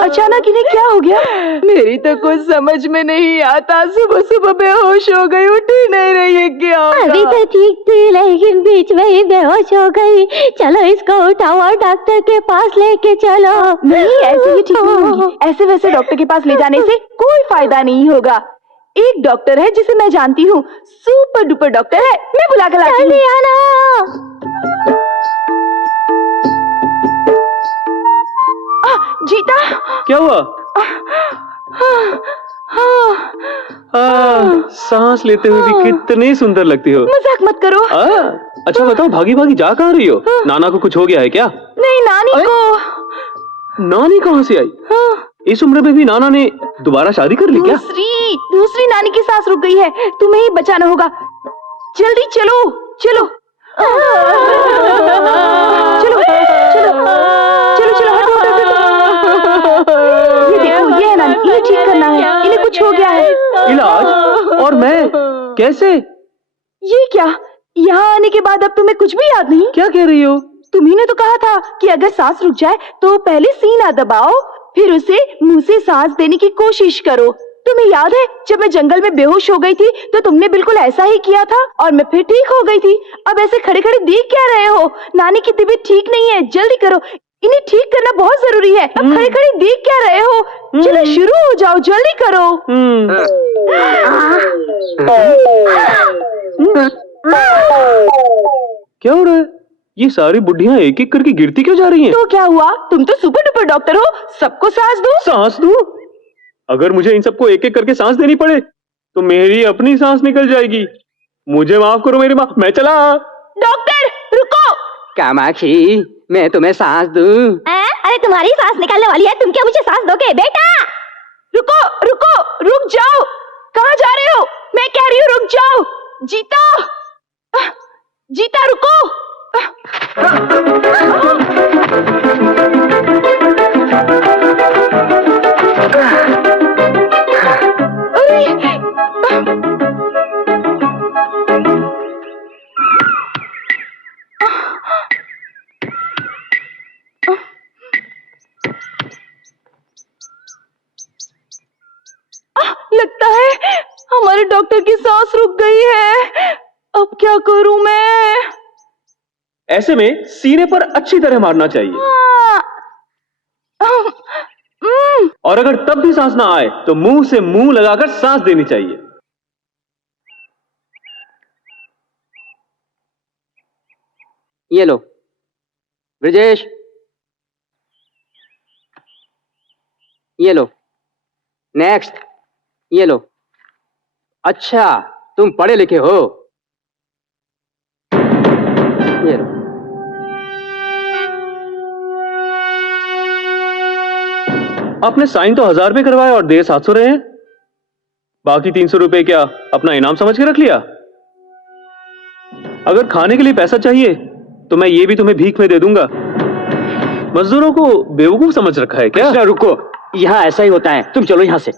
अचानक इन्हें क्या हो गया? मेरी तो कुछ समझ में नहीं आता। सुबह सुबह बेहोश हो गई, उठ ही नहीं रही है। क्या होगा? अभी तो ठीक थी, लेकिन बीच में ही बेहोश हो गई। चलो इसको उठाओ और डॉक्टर के पास लेके चलो। नहीं, ऐसे ही ठीक नहीं होगी। ऐसे वैसे डॉक्टर के पास ले जाने से कोई फायदा नहीं होगा। एक डॉक्टर है जिसे मैं जानती हूँ, सुपर डुपर डॉक्टर है, मैं बुला कर लाती हूँ। जीता, क्या हुआ? सांस लेते हुए भी कितनी सुंदर लगती हो। मजाक मत करो। अच्छा बताओ, भागी भागी जा कहाँ रही हो? नाना को कुछ हो गया है क्या? नहीं, नानी को। नानी कहाँ से आई? इस उम्र में भी नाना ने दोबारा शादी कर ली क्या? दूसरी नानी की सांस रुक गई है, तुम्हें ही बचाना होगा। जल्दी चलो चलो चलो चलो चलो, हटो हटो हटो। ये देखो, ये है नानी, इन्हें ठीक करना है, इन्हें कुछ हो गया है। इलाज? और मैं कैसे? ये क्या, यहाँ आने के बाद अब तुम्हें कुछ भी याद नहीं? क्या कह रही हो? तुम्ही ने तो कहा था कि अगर सांस रुक जाए तो पहले सीना दबाओ, फिर उसे मुंह से सांस देने की कोशिश करो। तुम्हें याद है जब मैं जंगल में बेहोश हो गई थी तो तुमने बिल्कुल ऐसा ही किया था और मैं फिर ठीक हो गई थी। अब ऐसे खड़े खड़े देख क्या रहे हो? नानी की तबीयत ठीक नहीं है, जल्दी करो, इन्हें ठीक करना बहुत जरूरी है। अब खड़े खड़े देख क्या रहे हो? चलो शुरू हो जाओ, जल्दी करो। क्या हो रहा है? ये सारी बुढ़ियां एक एक करके गिरती क्यों जा रही हैं? तो क्या हुआ, तुम तो सुपर डुपर डॉक्टर हो, सबको सांस दो। सांस दूं? अगर मुझे इन सबको एक एक करके सांस देनी पड़े तो मेरी अपनी सांस निकल जाएगी। मुझे माफ करो मेरी माँ, मैं चला। डॉक्टर रुको। कामाक्षी, मैं तुम्हें सांस दूं? अरे तुम्हारी सांस निकलने वाली है, तुम क्या मुझे सांस दोगे? बेटा रुको रुको, रुक जाओ। कहाँ जा रहे हो? मैं कह रही हूँ रुक जाओ। जीता, जीता रुको। डॉक्टर की सांस रुक गई है। अब क्या करूं मैं? ऐसे में सीने पर अच्छी तरह मारना चाहिए, और अगर तब भी सांस ना आए तो मुंह से मुंह लगाकर सांस देनी चाहिए। ये लो ब्रिजेश, ये लो। नेक्स्ट, ये लो। अच्छा, तुम पढ़े लिखे हो। ये लो। आपने साइन तो 1000 रुपए करवाए और दे 700 रहे हैं। बाकी 300 रुपए क्या अपना इनाम समझ के रख लिया? अगर खाने के लिए पैसा चाहिए तो मैं ये भी तुम्हें भीख में दे दूंगा। मजदूरों को बेवकूफ समझ रखा है क्या? रुको, यहाँ ऐसा ही होता है, तुम चलो यहाँ से।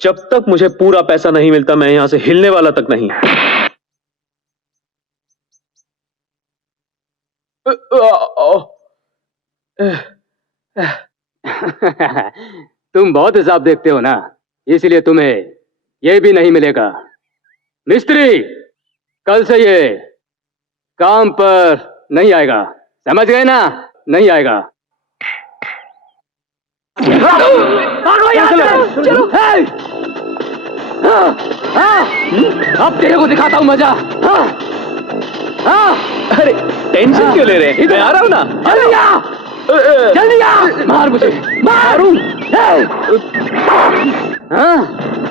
जब तक मुझे पूरा पैसा नहीं मिलता मैं यहां से हिलने वाला तक नहीं। तुम बहुत हिसाब देखते हो ना, इसलिए तुम्हें ये भी नहीं मिलेगा। मिस्त्री, कल से ये काम पर नहीं आएगा, समझ गए ना? नहीं आएगा। चलो। अब तेरे को दिखाता हूं मजा। अरे टेंशन क्यों ले रहे हैं? मैं आ रहा हूं ना। जल्दी आ, मार मुझे, मारू।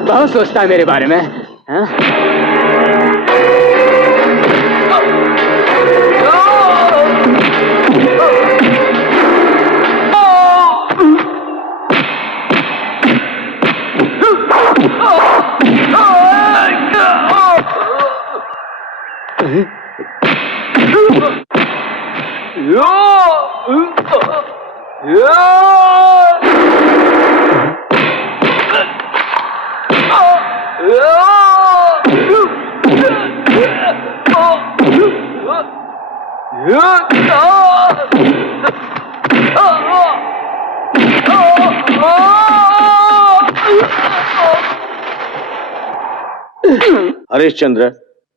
बहुत सोचता है मेरे बारे में। हरिश्चंद्र,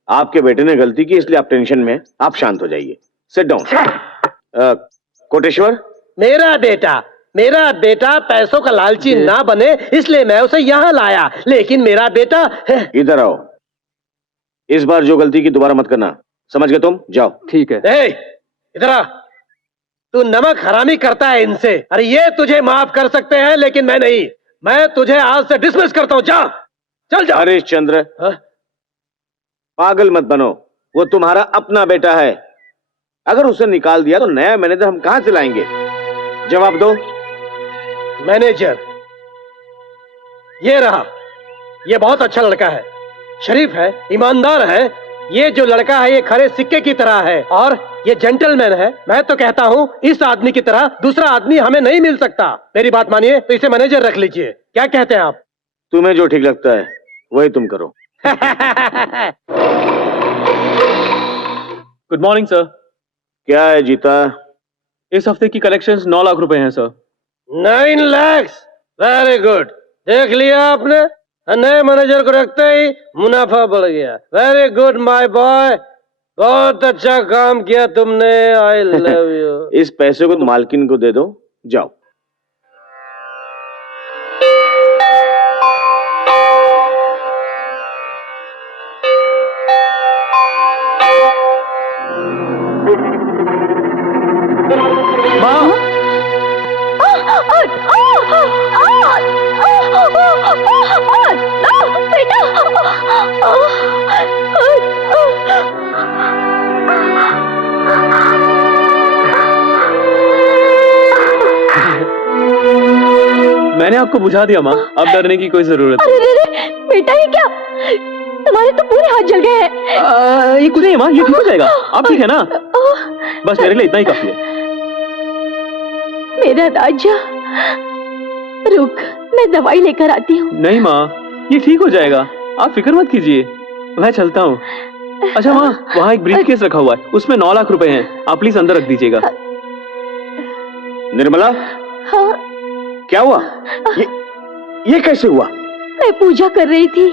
आपके बेटे ने गलती की इसलिए आप टेंशन में हैं। आप शांत हो जाइए। Sit down. कोटेश्वर, मेरा बेटा पैसों का लालची ना बने इसलिए मैं उसे यहाँ लाया, लेकिन मेरा बेटा। इधर आओ। इस बार जो गलती की दोबारा मत करना, समझ गए तुम? जाओ। ठीक है। इधर आ। तू नमक हरामी करता है इनसे। अरे ये तुझे माफ कर सकते हैं लेकिन मैं नहीं। मैं तुझे आज से डिसमिस करता हूँ। जा, चल जा। हरिश्चंद्र, पागल मत बनो। वो तुम्हारा अपना बेटा है। अगर उसे निकाल दिया तो नया मैनेजर हम कहां से लाएंगे? जवाब दो। मैनेजर ये रहा। ये बहुत अच्छा लड़का है, शरीफ है, ईमानदार है। ये जो लड़का है ये खरे सिक्के की तरह है और ये जेंटलमैन है। मैं तो कहता हूँ इस आदमी की तरह दूसरा आदमी हमें नहीं मिल सकता। मेरी बात मानिए तो इसे मैनेजर रख लीजिए। क्या कहते हैं आप? तुम्हें जो ठीक लगता है वही तुम करो। Good morning sir. क्या है जीता? इस हफ्ते की कलेक्शंस 9 लाख रुपए हैं सर। 9 लाख? Very good. देख लिया आपने, नए मैनेजर को रखते ही मुनाफा बढ़ गया। वेरी गुड माय बॉय, बहुत अच्छा काम किया तुमने। I love you. इस पैसे को मालकिन को दे दो, जाओ। मैंने आपको बुझा दिया माँ, अब डरने की कोई जरूरत नहीं। अरे बेटा, ये क्या? तुम्हारे तो पूरे हाथ जल गए हैं। ये कुछ नहीं माँ, ये ठीक हो जाएगा। आप ठीक है ना? बस मेरे लिए इतना ही काफी है। मेरा राजा, रुक, मैं दवाई लेकर आती हूँ। नहीं माँ, ये ठीक हो जाएगा, आप फिक्र मत कीजिए। मैं चलता हूँ। अच्छा माँ, वहाँ एक ब्रीफकेस रखा हुआ है, उसमें 9 लाख रुपए हैं। आप प्लीज अंदर रख दीजिएगा। निर्मला, हाँ? क्या हुआ? ये कैसे हुआ? मैं पूजा कर रही थी,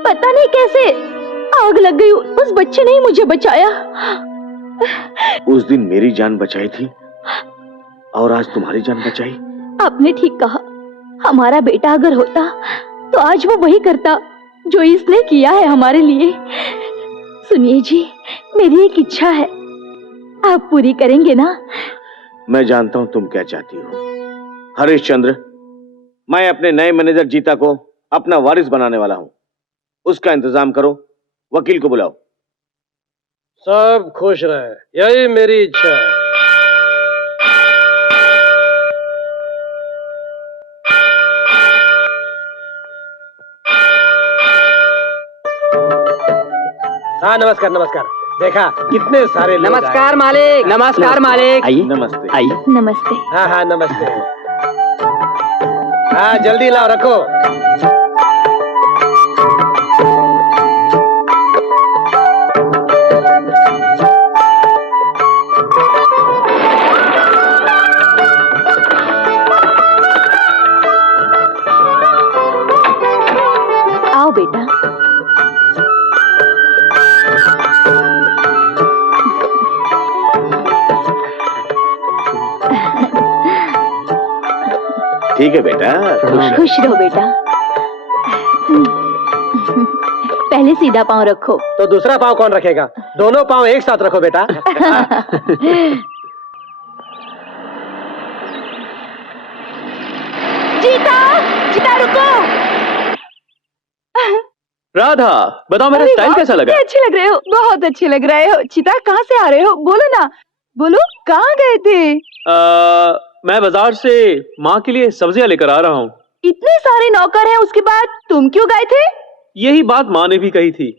पता नहीं कैसे आग लग गई, उस बच्चे ने ही मुझे बचाया। उस दिन मेरी जान बचाई थी और आज तुम्हारी जान बचाई। आपने ठीक कहा, हमारा बेटा अगर होता तो आज वो वही करता जो इसने किया है हमारे लिए। सुनिए जी, मेरी एक इच्छा है, आप पूरी करेंगे ना? मैं जानता हूं तुम क्या चाहती हो हरिश्चंद्र। मैं अपने नए मैनेजर जीता को अपना वारिस बनाने वाला हूं। उसका इंतजाम करो, वकील को बुलाओ। सब खुश रहे, यही मेरी इच्छा है। हाँ नमस्कार नमस्कार। देखा कितने सारे लोग नमस्कार मालिक, नमस्कार मालिक। आइए नमस्ते। आइए। नमस्ते। हाँ हाँ नमस्ते। हाँ जल्दी लाओ, रखो। आओ बेटा। ठीक है बेटा, खुश रहो बेटा। पहले सीधा पांव रखो। तो दूसरा पाँव कौन रखेगा? दोनों पाँव एक साथ रखो बेटा। जीता, जीता रुको। राधा, बताओ मेरा अरे स्टाइल वाह, कैसा लगा? कितने अच्छे लग रहे हो, बहुत अच्छे लग रहे हो। चिता कहाँ से आ रहे हो? बोलो ना, बोलो कहाँ गए थे? मैं बाजार से माँ के लिए सब्जियां लेकर आ रहा हूँ। इतने सारे नौकर हैं, उसके बाद तुम क्यों गए थे? यही बात माँ ने भी कही थी,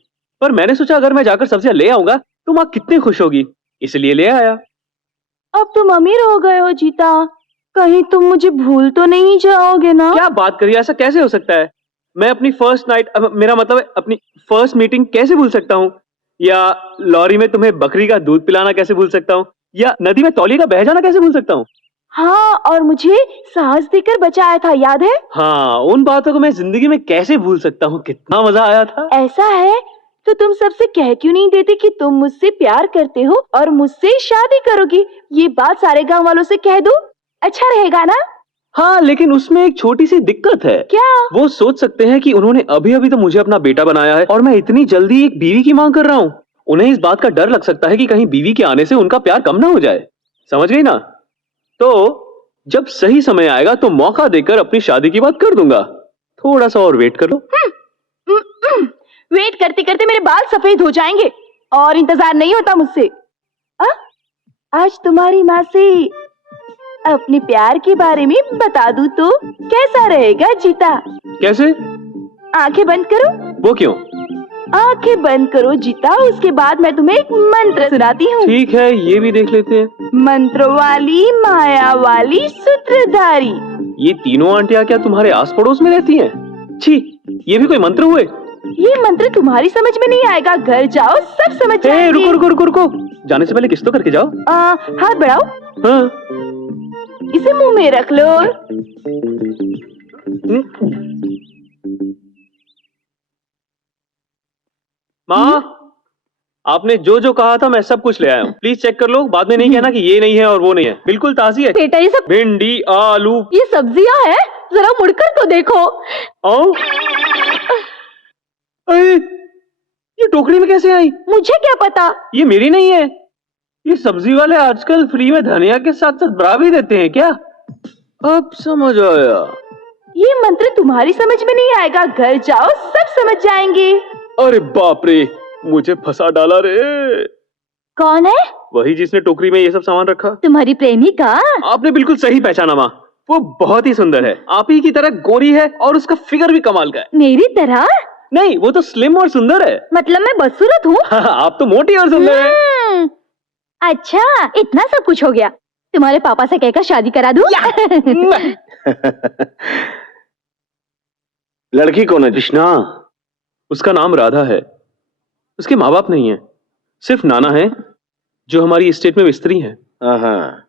पर मैंने सोचा अगर मैं जाकर सब्जियां ले आऊंगा तो माँ कितनी खुश होगी, इसलिए ले आया। अब तुम अमीर हो गए हो जीता, कहीं तुम मुझे भूल तो नहीं जाओगे ना? क्या बात करिए, ऐसा कैसे हो सकता है? मैं अपनी फर्स्ट नाइट, मेरा मतलब है अपनी फर्स्ट मीटिंग कैसे भूल सकता हूँ? या लॉरी में तुम्हें बकरी का दूध पिलाना कैसे भूल सकता हूँ? या नदी में तौलिया का बह जाना कैसे भूल सकता हूँ? हाँ, और मुझे साहस देकर बचाया था, याद है? हाँ, उन बातों को मैं जिंदगी में कैसे भूल सकता हूँ? कितना मजा आया था। ऐसा है तो तुम सबसे कह क्यों नहीं देते कि तुम मुझसे प्यार करते हो और मुझसे शादी करोगी? ये बात सारे गांव वालों से कह दो, अच्छा रहेगा ना? हाँ, लेकिन उसमें एक छोटी सी दिक्कत है। क्या? वो सोच सकते हैं कि उन्होंने अभी अभी तो मुझे अपना बेटा बनाया है और मैं इतनी जल्दी एक बीवी की मांग कर रहा हूँ। उन्हें इस बात का डर लग सकता है कि कहीं बीवी के आने से उनका प्यार कम ना हो जाए, समझ गई ना? तो जब सही समय आएगा तो मौका देकर अपनी शादी की बात कर दूंगा। थोड़ा सा और वेट कर लो। वेट करते करते मेरे बाल सफेद हो जाएंगे और इंतजार नहीं होता मुझसे। आज तुम्हारी माँ से अपने प्यार के बारे में बता दूं तो कैसा रहेगा जीता? कैसे? आंखें बंद करो। वो क्यों? आंखें बंद करो जीता, उसके बाद मैं तुम्हें एक मंत्र सुनाती हूँ। ठीक है, ये भी देख लेते हैं। मंत्र वाली, माया वाली, सूत्रधारी। ये तीनों आंटियां क्या तुम्हारे आस पड़ोस में रहती हैं? छी, ये भी कोई मंत्र हुए? ये मंत्र तुम्हारी समझ में नहीं आएगा, घर जाओ सब समझ जाएंगे। रुको रुको रुको रुको, जाने से पहले किस तो करके जाओ। हाथ बढ़ाओ। हाँ। इसे मुंह में रख लो। माँ, आपने जो जो कहा था मैं सब कुछ ले आया हूँ, प्लीज चेक कर लो, बाद में नहीं कहना कि ये नहीं है और वो नहीं है। बिल्कुल ताजी है बेटा, ये सब भिंडी, आलू, ये सब्जियां हैं, जरा मुड़कर तो देखो। अरे, ये टोकरी में कैसे आई? मुझे क्या पता? ये मेरी नहीं है। ये सब्जी वाले आजकल फ्री में धनिया के साथ साथ बरा भी देते हैं क्या? अब समझ आया। ये मंत्र तुम्हारी समझ में नहीं आएगा, घर जाओ सब समझ जाएंगे। अरे बाप रे, मुझे फंसा डाला रे। कौन है? वही जिसने टोकरी में ये सब सामान रखा। तुम्हारी प्रेमिका? आपने बिल्कुल सही पहचाना माँ, वो बहुत ही सुंदर है, आप ही की तरह गोरी है और उसका फिगर भी कमाल का है। मेरी तरह? नहीं, वो तो स्लिम और सुंदर है। मतलब मैं बदसूरत हूँ? आप तो मोटी और सुंदर है। अच्छा, इतना सब कुछ हो गया। तुम्हारे पापा से कहकर शादी करा दूं? लड़की कौन है? कृष्णा, उसका नाम राधा है। उसके माँ बाप नहीं है, सिर्फ नाना है जो हमारी स्टेट में मिस्त्री है। हाँ,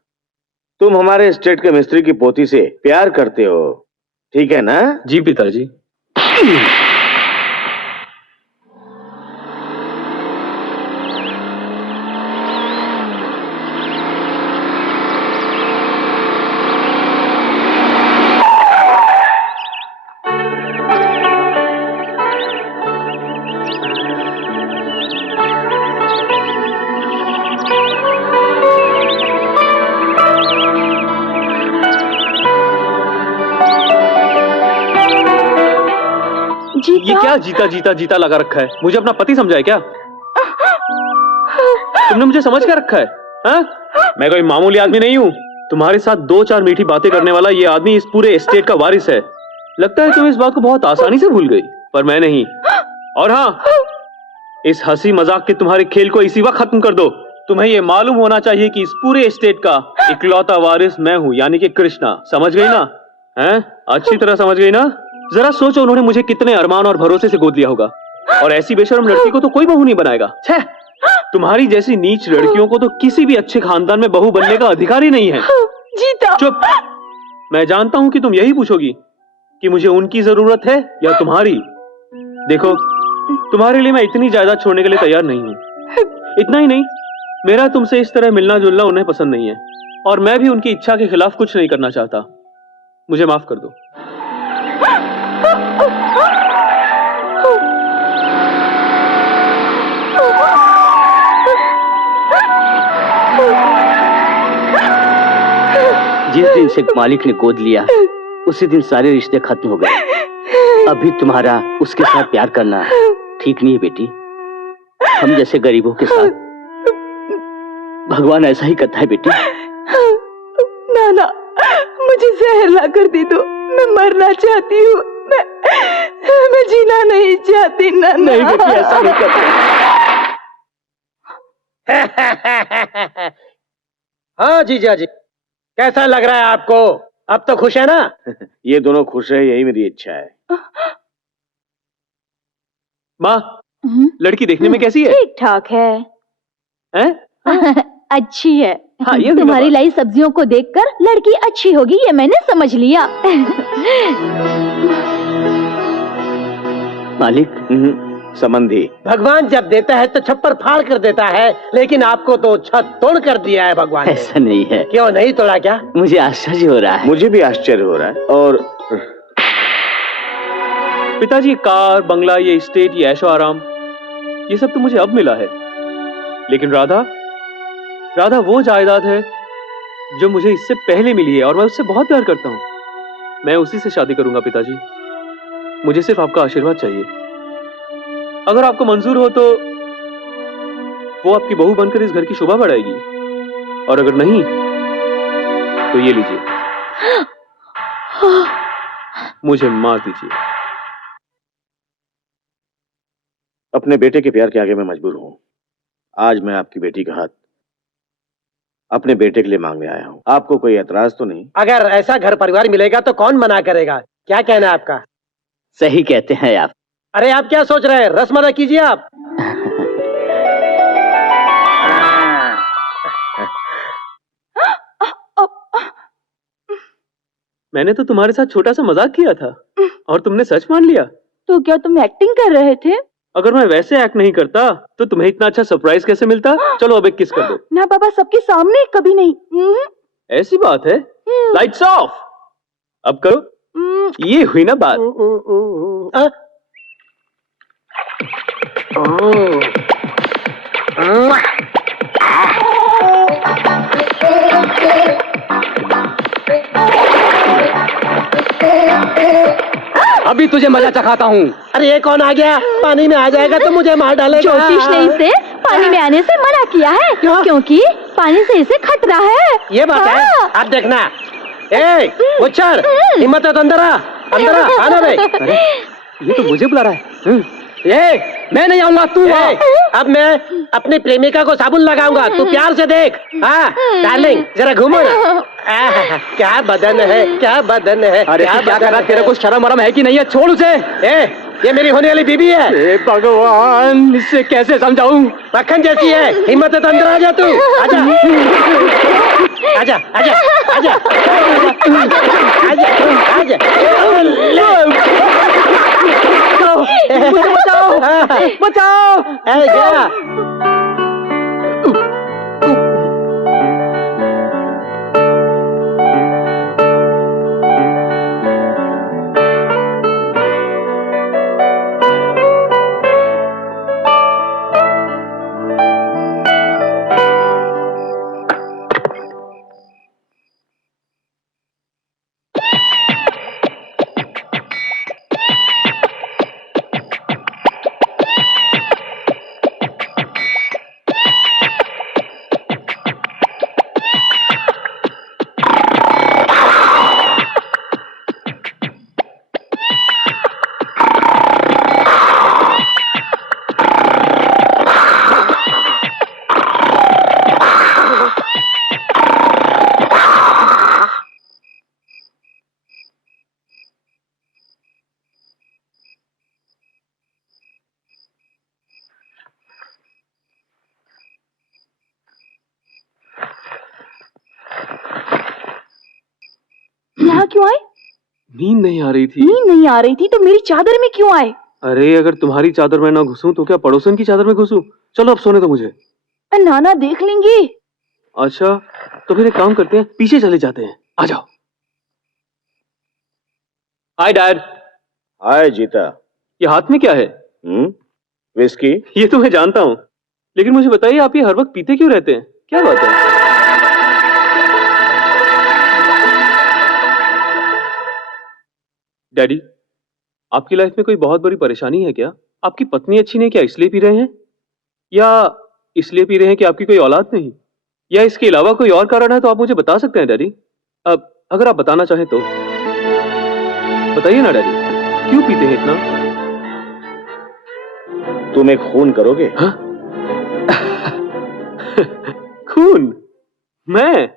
तुम हमारे स्टेट के मिस्त्री की पोती से प्यार करते हो, ठीक है ना? जी पिताजी। जीता। ये क्या जीता जीता जीता लगा रखा है? मुझे अपना पति समझा है क्या? तुमने मुझे समझ क्या रखा है? हाँ? मैं कोई मामूली आदमी नहीं हूँ। तुम्हारे साथ 2-4 मीठी बातें करने वाला ये आदमी इस पूरे एस्टेट का वारिस है। लगता है तुम इस बात को बहुत आसानी से भूल गई, पर मैं नहीं। और हाँ, इस हंसी मजाक के तुम्हारे खेल को इसी वक्त खत्म कर दो। तुम्हें ये मालूम होना चाहिए कि इस पूरे एस्टेट का इकलौता वारिस मैं हूँ, यानी कि कृष्णा। समझ गई ना? हैं? अच्छी तरह समझ गई ना? जरा सोचो, उन्होंने मुझे कितने अरमान और भरोसे से गोद लिया होगा, और ऐसी बेशर्म लड़की को तो कोई बहू नहीं बनाएगा। छे! तुम्हारी जैसी नीच लड़कियों को तो किसी भी अच्छे खानदान में बहू बनने का अधिकार ही नहीं है। जीता। चुप! मैं जानता हूं कि तुम यही पूछोगी कि मुझे उनकी जरूरत है या तुम्हारी। देखो, तुम्हारे लिए मैं इतनी जायदाद छोड़ने के लिए तैयार नहीं हूं। इतना ही नहीं, मेरा तुमसे इस तरह मिलना जुलना उन्हें पसंद नहीं है, और मैं भी उनकी इच्छा के खिलाफ कुछ नहीं करना चाहता। मुझे माफ कर दो। जिस दिन से मालिक ने गोद लिया, उसी दिन सारे रिश्ते खत्म हो गए। अभी तुम्हारा उसके साथ प्यार करना ठीक नहीं है बेटी। हम जैसे गरीबों के साथ भगवान ऐसा ही करता है बेटी। नाना, मुझे जहर ला कर दे दो, मैं मरना चाहती हूँ। मैं जीना नहीं चाहती नाना। नहीं बेटी, ऐसा नहीं करते। हाँ जीजा जी, कैसा लग रहा है आपको? अब तो खुश है ना? ये दोनों खुश है, यही मेरी इच्छा है। माँ, लड़की देखने में कैसी है? ठीक ठाक है। हैं? अच्छी है। हाँ, ये तुम्हारी लाई सब्जियों को देखकर लड़की अच्छी होगी, ये मैंने समझ लिया। मालिक, संबंधी भगवान जब देता है तो छप्पर फाड़ कर देता है, लेकिन आपको तो छत तोड़ कर दिया है भगवान ने। ऐसा नहीं है। क्यों नहीं तोड़ा? क्या मुझे आश्चर्य हो रहा है। मुझे भी आश्चर्य हो रहा है। और पिताजी, कार, बंगला, ये स्टेट, ये ऐशो आराम, ये सब तो मुझे अब मिला है। लेकिन राधा वो जायदाद है जो मुझे इससे पहले मिली है, और मैं उससे बहुत प्यार करता हूँ। मैं उसी से शादी करूंगा पिताजी। मुझे सिर्फ आपका आशीर्वाद चाहिए। अगर आपको मंजूर हो तो वो आपकी बहू बनकर इस घर की शोभा बढ़ाएगी, और अगर नहीं तो ये लीजिए, मुझे मार दीजिए। अपने बेटे के प्यार के आगे मैं मजबूर हूँ। आज मैं आपकी बेटी का हाथ अपने बेटे के लिए मांगने आया हूँ। आपको कोई एतराज तो नहीं? अगर ऐसा घर परिवार मिलेगा तो कौन मना करेगा? क्या कहना है आपका? सही कहते हैं आप। अरे आप क्या सोच रहे हैं? रस्म अदा कीजिए आप। मैंने तो तुम्हारे साथ छोटा सा मजाक किया था और तुमने सच मान लिया। तो क्या तुम एक्टिंग कर रहे थे? अगर मैं वैसे एक्ट नहीं करता तो तुम्हें इतना अच्छा सरप्राइज कैसे मिलता? चलो अब एक किस कर दो। ना बाबा, सबके सामने कभी नहीं। ऐसी बात है? Lights off. अब करो। ये हुई ना बात। अभी तुझे मजा चखाता हूँ। अरे ये कौन आ गया? पानी में आ जाएगा तो मुझे मार डालेगा। ज्योतिष ने इसे पानी में आने से मना किया है, क्योंकि पानी से इसे खतरा है। ये बात है। अब देखना। ए मुच्छर, हिम्मत है तो अंदर आ। अंदर आ, आना बे। अरे ये तो मुझे बुला रहा है। ये मैं नहीं आऊंगा, तू आ। अब मैं अपनी प्रेमिका को साबुन लगाऊंगा, तू प्यार से देख। हाँ डार्लिंग, जरा घूमो ना। क्या बदन है, क्या बदन है। अरे क्या कर रहा? तेरे को शर्म वरम है कि नहीं है? छोड़ उसे। ये मेरी होने वाली बीबी है। हे भगवान, इससे कैसे समझाऊं? मक्खन जैसी है। हिम्मत है तो अंदर आ जा तू। आजा आजा आजा आजा आजा आजा। मुझे बचाओ, बचाओ। क्या? यहाँ क्यों आए? नींद नहीं आ रही थी। नींद नहीं आ रही थी तो मेरी चादर में क्यों आए? अरे अगर तुम्हारी चादर में ना घुसूं तो क्या पड़ोसन की चादर में घुसूं? चलो अब सोने दो मुझे। नाना देख लेंगे। अच्छा तो फिर एक काम करते हैं, पीछे चले जाते हैं। आ जाओ। Hi dad. हाय जीता। ये हाथ में क्या है? विस्की। ये तो मैं जानता हूँ, लेकिन मुझे बताइए आप ये हर वक्त पीते क्यों रहते हैं? क्या बात है? डैडी, आपकी लाइफ में कोई बहुत बड़ी परेशानी है क्या? आपकी पत्नी अच्छी नहीं क्या इसलिए पी रहे हैं? या इसलिए पी रहे हैं कि आपकी कोई औलाद नहीं? या इसके अलावा कोई और कारण है तो आप मुझे बता सकते हैं डैडी। अब अगर आप बताना चाहें तो बताइए ना डैडी, क्यों पीते हैं इतना? तुम एक खून करोगे? हाँ? खून? मैं?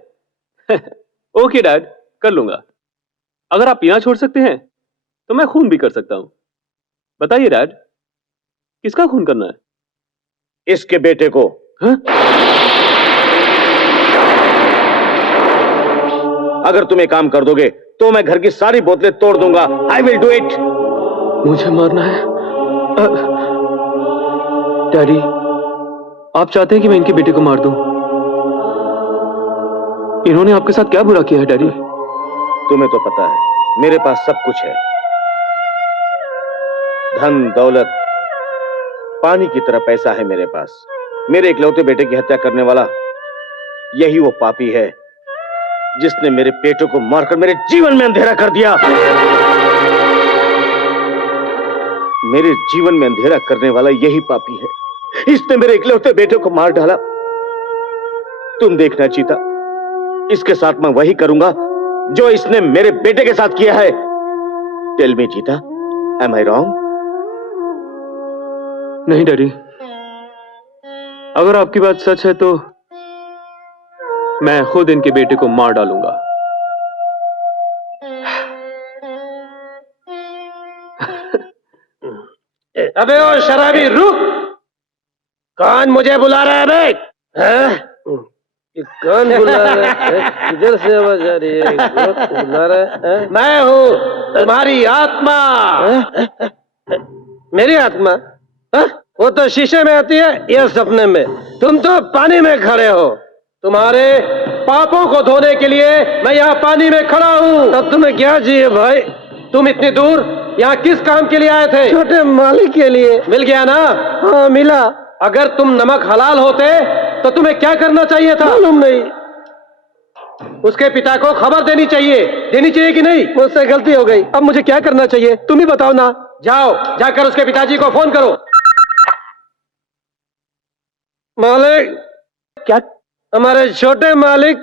ओके डैड, कर लूंगा। अगर आप पीना छोड़ सकते हैं तो मैं खून भी कर सकता हूं। बताइए डैड, किसका खून करना है? इसके बेटे को। हाँ? अगर तुम एक काम कर दोगे तो मैं घर की सारी बोतलें तोड़ दूंगा। I will do it. मुझे मारना है? डैडी, आप चाहते हैं कि मैं इनके बेटे को मार दूं? इन्होंने आपके साथ क्या बुरा किया है डैडी? तुम्हें तो पता है मेरे पास सब कुछ है, धन दौलत, पानी की तरह पैसा है मेरे पास। मेरे इकलौते बेटे की हत्या करने वाला यही वो पापी है जिसने मेरे बेटों को मारकर मेरे जीवन में अंधेरा कर दिया। मेरे जीवन में अंधेरा करने वाला यही पापी है। इसने मेरे इकलौते बेटे को मार डाला। तुम देखना चीता, इसके साथ मैं वही करूंगा जो इसने मेरे बेटे के साथ किया है। टेल मी चीता, एम आई रॉन्ग? नहीं डैडी, अगर आपकी बात सच है तो मैं खुद इनके बेटे को मार डालूंगा। अबे ओ शराबी रुक! कौन मुझे बुला रहा है बे? ये कौन बुला रहा है? इधर से आवाज आ रही है। कौन बुला रहा है? मैं हूँ तुम्हारी आत्मा। मेरी आत्मा? हाँ? वो तो शीशे में आती है या सपने में? तुम तो पानी में खड़े हो। तुम्हारे पापों को धोने के लिए मैं यहाँ पानी में खड़ा हूँ। तब तुम्हें क्या चाहिए भाई? तुम इतनी दूर यहाँ किस काम के लिए आए थे? छोटे मालिक के लिए। मिल गया ना? हाँ मिला। अगर तुम नमक हलाल होते तो तुम्हें क्या करना चाहिए था? मालूम नहीं। उसके पिता को खबर देनी चाहिए कि नहीं? मुझसे गलती हो गई, अब मुझे क्या करना चाहिए तुम ही बताओ ना। जाओ, जाकर उसके पिताजी को फोन करो। मालिक, क्या? हमारे छोटे मालिक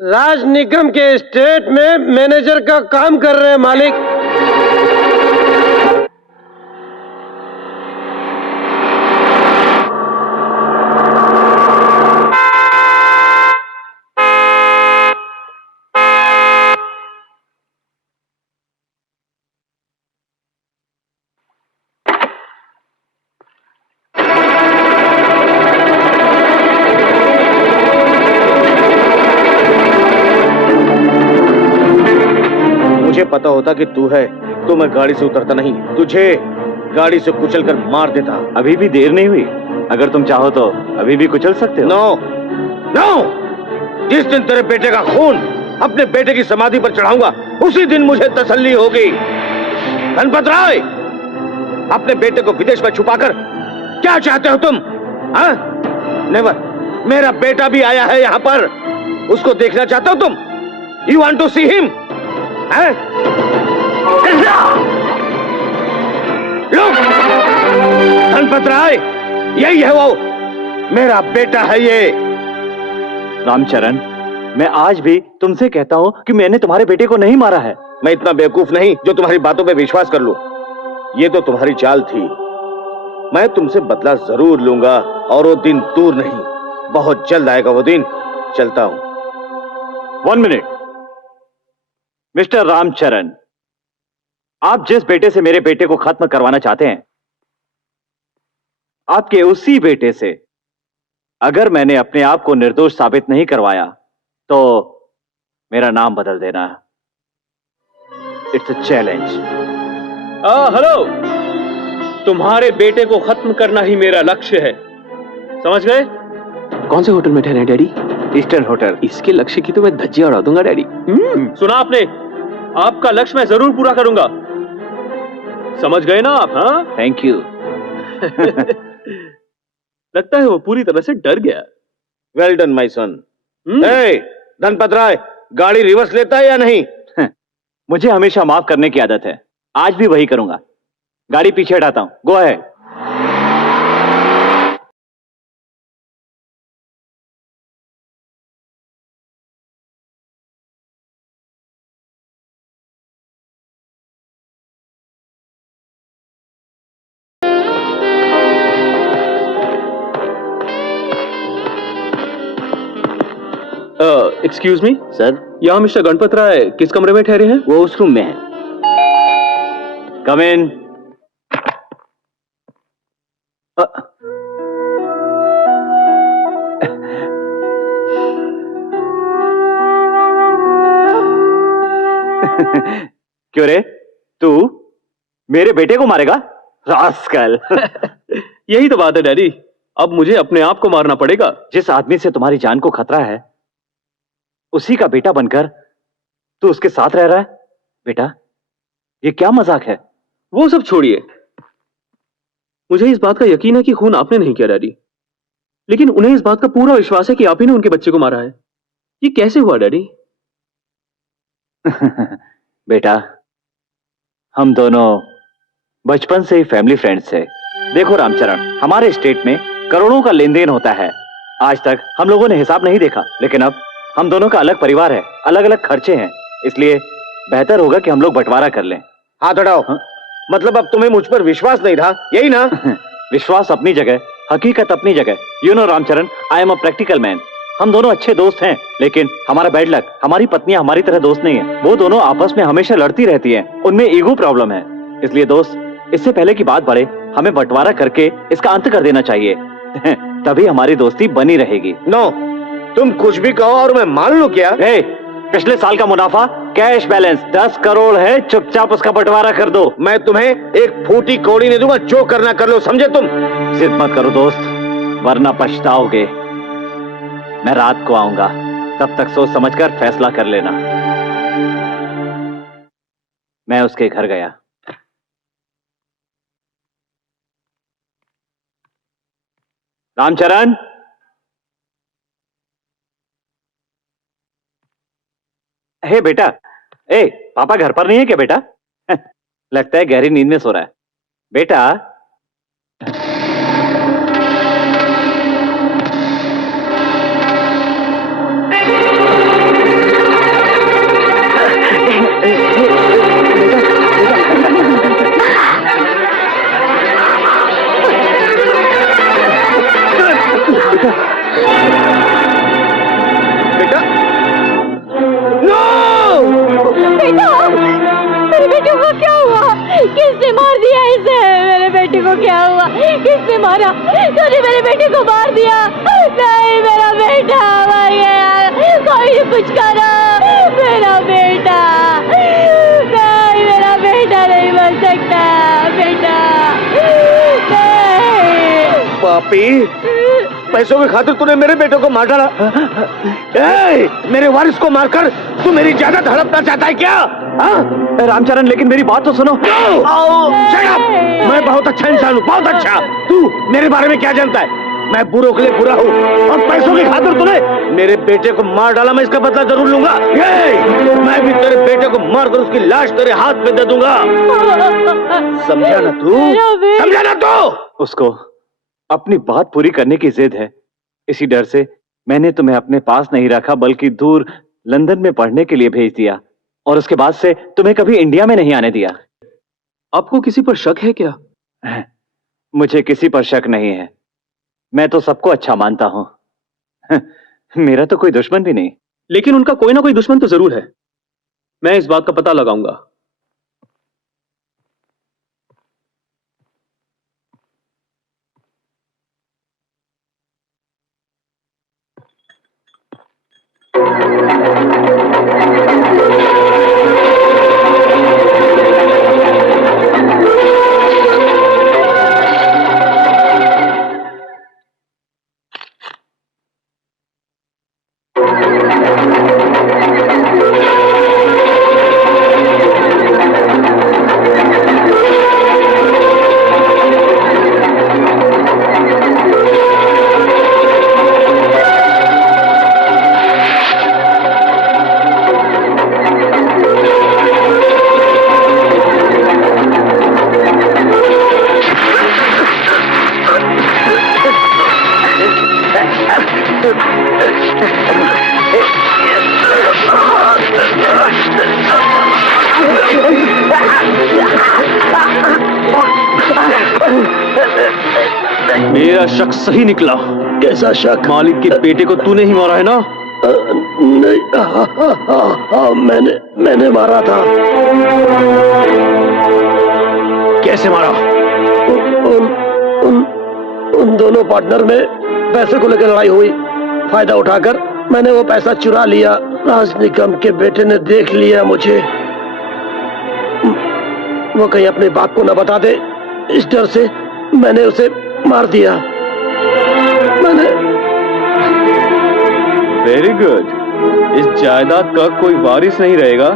राज निगम के स्टेट में मैनेजर का काम कर रहे हैं मालिक। पता होता कि तू है तो मैं गाड़ी से उतरता नहीं, तुझे गाड़ी से कुचलकर मार देता। अभी भी देर नहीं हुई, अगर तुम चाहो तो अभी भी कुचल सकते हो। नो नो, जिस दिन तेरे बेटे का खून अपने बेटे की समाधि पर चढ़ाऊंगा उसी दिन मुझे तसल्ली होगी। गणपत राय, अपने बेटे को विदेश में छुपाकर क्या चाहते हो तुम? नेवर, मेरा बेटा भी आया है यहाँ पर, उसको देखना चाहते हो तुम? You want to see him? Ganpat Rai, यही है वो, मेरा बेटा है ये। रामचरण, मैं आज भी तुमसे कहता हूं कि मैंने तुम्हारे बेटे को नहीं मारा है। मैं इतना बेवकूफ नहीं जो तुम्हारी बातों पे विश्वास कर लूं। ये तो तुम्हारी चाल थी। मैं तुमसे बदला जरूर लूंगा और वो दिन दूर नहीं, बहुत जल्द आएगा वो दिन। चलता हूं। 1 मिनट मिस्टर रामचरण, आप जिस बेटे से मेरे बेटे को खत्म करवाना चाहते हैं, आपके उसी बेटे से अगर मैंने अपने आप को निर्दोष साबित नहीं करवाया तो मेरा नाम बदल देना। It's a challenge. हेलो, तुम्हारे बेटे को खत्म करना ही मेरा लक्ष्य है, समझ गए? कौन से होटल में ठहरे हैं डैडी? Eastern hotel. इसके लक्ष्य की तो मैं धज्जियां उड़ा दूंगा डैडी। सुना आपने? आपका लक्ष्य मैं जरूर पूरा करूंगा, समझ गए ना आप? हाँ, थैंक यू। लगता है वो पूरी तरह से डर गया। Well done my son. Dhanpat Rai, गाड़ी रिवर्स लेता है या नहीं? मुझे हमेशा माफ करने की आदत है, आज भी वही करूंगा। गाड़ी पीछे हटाता हूं, go ahead. Excuse me sir, यहाँ मिस्टर गणपत राय किस कमरे में ठहरे हैं? वो उस रूम में है। कम इन। क्यों रे, तू मेरे बेटे को मारेगा? रास्कल। यही तो बात है डैडी, अब मुझे अपने आप को मारना पड़ेगा। जिस आदमी से तुम्हारी जान को खतरा है, उसी का बेटा बनकर तू उसके साथ रह रहा है? बेटा, ये क्या मजाक है? वो सब छोड़िए, मुझे इस बात का यकीन है कि खून आपने नहीं किया डैडी, लेकिन उन्हें इस बात का पूरा विश्वास है कि आप ही ने उनके बच्चे को मारा है। ये कैसे हुआ डैडी? बेटा, हम दोनों बचपन से ही फैमिली फ्रेंड्स थे। देखो रामचरण, हमारे स्टेट में करोड़ों का लेन देन होता है। आज तक हम लोगों ने हिसाब नहीं देखा, लेकिन अब हम दोनों का अलग परिवार है, अलग अलग खर्चे हैं, इसलिए बेहतर होगा कि हम लोग बंटवारा कर लें। हाथ हटाओ। मतलब अब तुम्हें मुझ पर विश्वास नहीं रहा, यही ना? विश्वास अपनी जगह, हकीकत अपनी जगह। You know Ramcharan, I am a practical man. हम दोनों अच्छे दोस्त हैं, लेकिन हमारा बैड लक, हमारी पत्नियां हमारी तरह दोस्त नहीं है। वो दोनों आपस में हमेशा लड़ती रहती हैं, उनमें ईगो प्रॉब्लम है। इसलिए दोस्त, इससे पहले की बात बढ़े, हमें बंटवारा करके इसका अंत कर देना चाहिए। तभी हमारी दोस्ती बनी रहेगी। नो, तुम कुछ भी कहो और मैं मान लूं क्या? पिछले साल का मुनाफा कैश बैलेंस 10 करोड़ है, चुपचाप उसका बंटवारा कर दो। मैं तुम्हें एक फूटी कौड़ी नहीं दूंगा, जो करना कर लो, समझे तुम? जिद मत करो दोस्त, वरना पछताओगे। मैं रात को आऊंगा, तब तक सोच समझकर फैसला कर लेना। मैं उसके घर गया। रामचरण, हे बेटा, पापा घर पर नहीं है क्या बेटा? लगता है गहरी नींद में सो रहा है। बेटा, बेटा, नो! बेटा, मेरे बेटे को क्या हुआ? किसने मार दिया इसे? मेरे बेटे को क्या हुआ? किसने मारा? तूने मेरे बेटे को मार दिया? नहीं, मेरा बेटा मर गया। कोई कुछ करो, मेरा बेटा। नहीं, मेरा बेटा नहीं मर सकता। बेटा नहीं। पापी, पैसों की खातिर तूने मेरे बेटे को मार डाला। मेरे वारिस को मारकर तू मेरी जायदाद हड़पना चाहता है क्या? रामचरण, लेकिन मेरी बात तो सुनो। Shut up! मैं बहुत अच्छा इंसान हूँ, बहुत अच्छा। तू मेरे बारे में क्या जानता है? मैं बुरों के लिए बुरा हूँ, और पैसों की खातिर तूने मेरे बेटे को मार डाला। मैं इसका बदला जरूर लूंगा। मैं भी तेरे बेटे को मारकर उसकी लाश तेरे हाथ में दे दूंगा। समझा ना तू? समझा ना तू? उसको अपनी बात पूरी करने की जिद है, इसी डर से मैंने तुम्हें अपने पास नहीं रखा, बल्कि दूर लंदन में पढ़ने के लिए भेज दिया, और उसके बाद से तुम्हें कभी इंडिया में नहीं आने दिया। आपको किसी पर शक है क्या? मुझे किसी पर शक नहीं है, मैं तो सबको अच्छा मानता हूं। मेरा तो कोई दुश्मन भी नहीं। लेकिन उनका कोई ना कोई दुश्मन तो जरूर है। मैं इस बात का पता लगाऊंगा। मेरा शक सही निकला। कैसा शक? मालिक के बेटे को तूने ही मारा है ना? नहीं, हाँ, मैंने मारा था। कैसे मारा? उन दोनों पार्टनर में पैसे को लेकर लड़ाई हुई। फायदा उठाकर मैंने वो पैसा चुरा लिया। राज निगम के बेटे ने देख लिया मुझे। वो कहीं अपने बाप को न बता दे, इस डर से मैंने उसे मार दिया। Very good. इस जायदाद का कोई वारिस नहीं रहेगा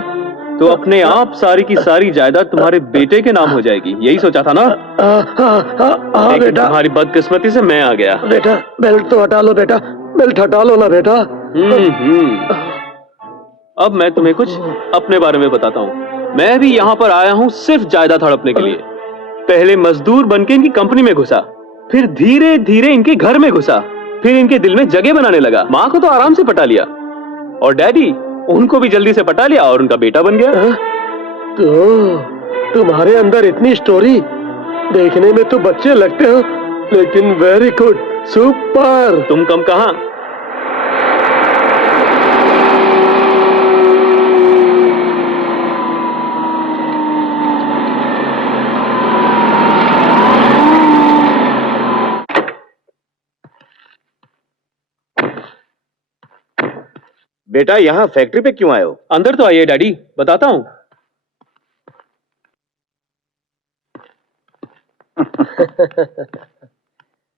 तो अपने आप सारी की सारी जायदाद तुम्हारे बेटे के नाम हो जाएगी, यही सोचा था ना? हाँ बेटा। तुम्हारी बदकिस्मती से मैं आ गया। बेटा बेल्ट तो हटा लो बेटा, बेल्ट हटा लो ना बेटा। अब मैं तुम्हें कुछ अपने बारे में बताता हूँ। मैं भी यहाँ पर आया हूँ सिर्फ जायदाद हड़पने के लिए। पहले मजदूर बनके इनकी कंपनी में घुसा, फिर धीरे धीरे इनके घर में घुसा, फिर इनके दिल में जगह बनाने लगा। माँ को तो आराम से पटा लिया और डैडी उनको भी जल्दी से पटा लिया और उनका बेटा बन गया। तो तुम्हारे अंदर इतनी स्टोरी। देखने में तो बच्चे लगते हो, लेकिन वेरी गुड, सुपर। तुम कम कहाँ? बेटा यहाँ फैक्ट्री पे क्यों आए हो? अंदर तो आइए डैडी, बताता हूँ।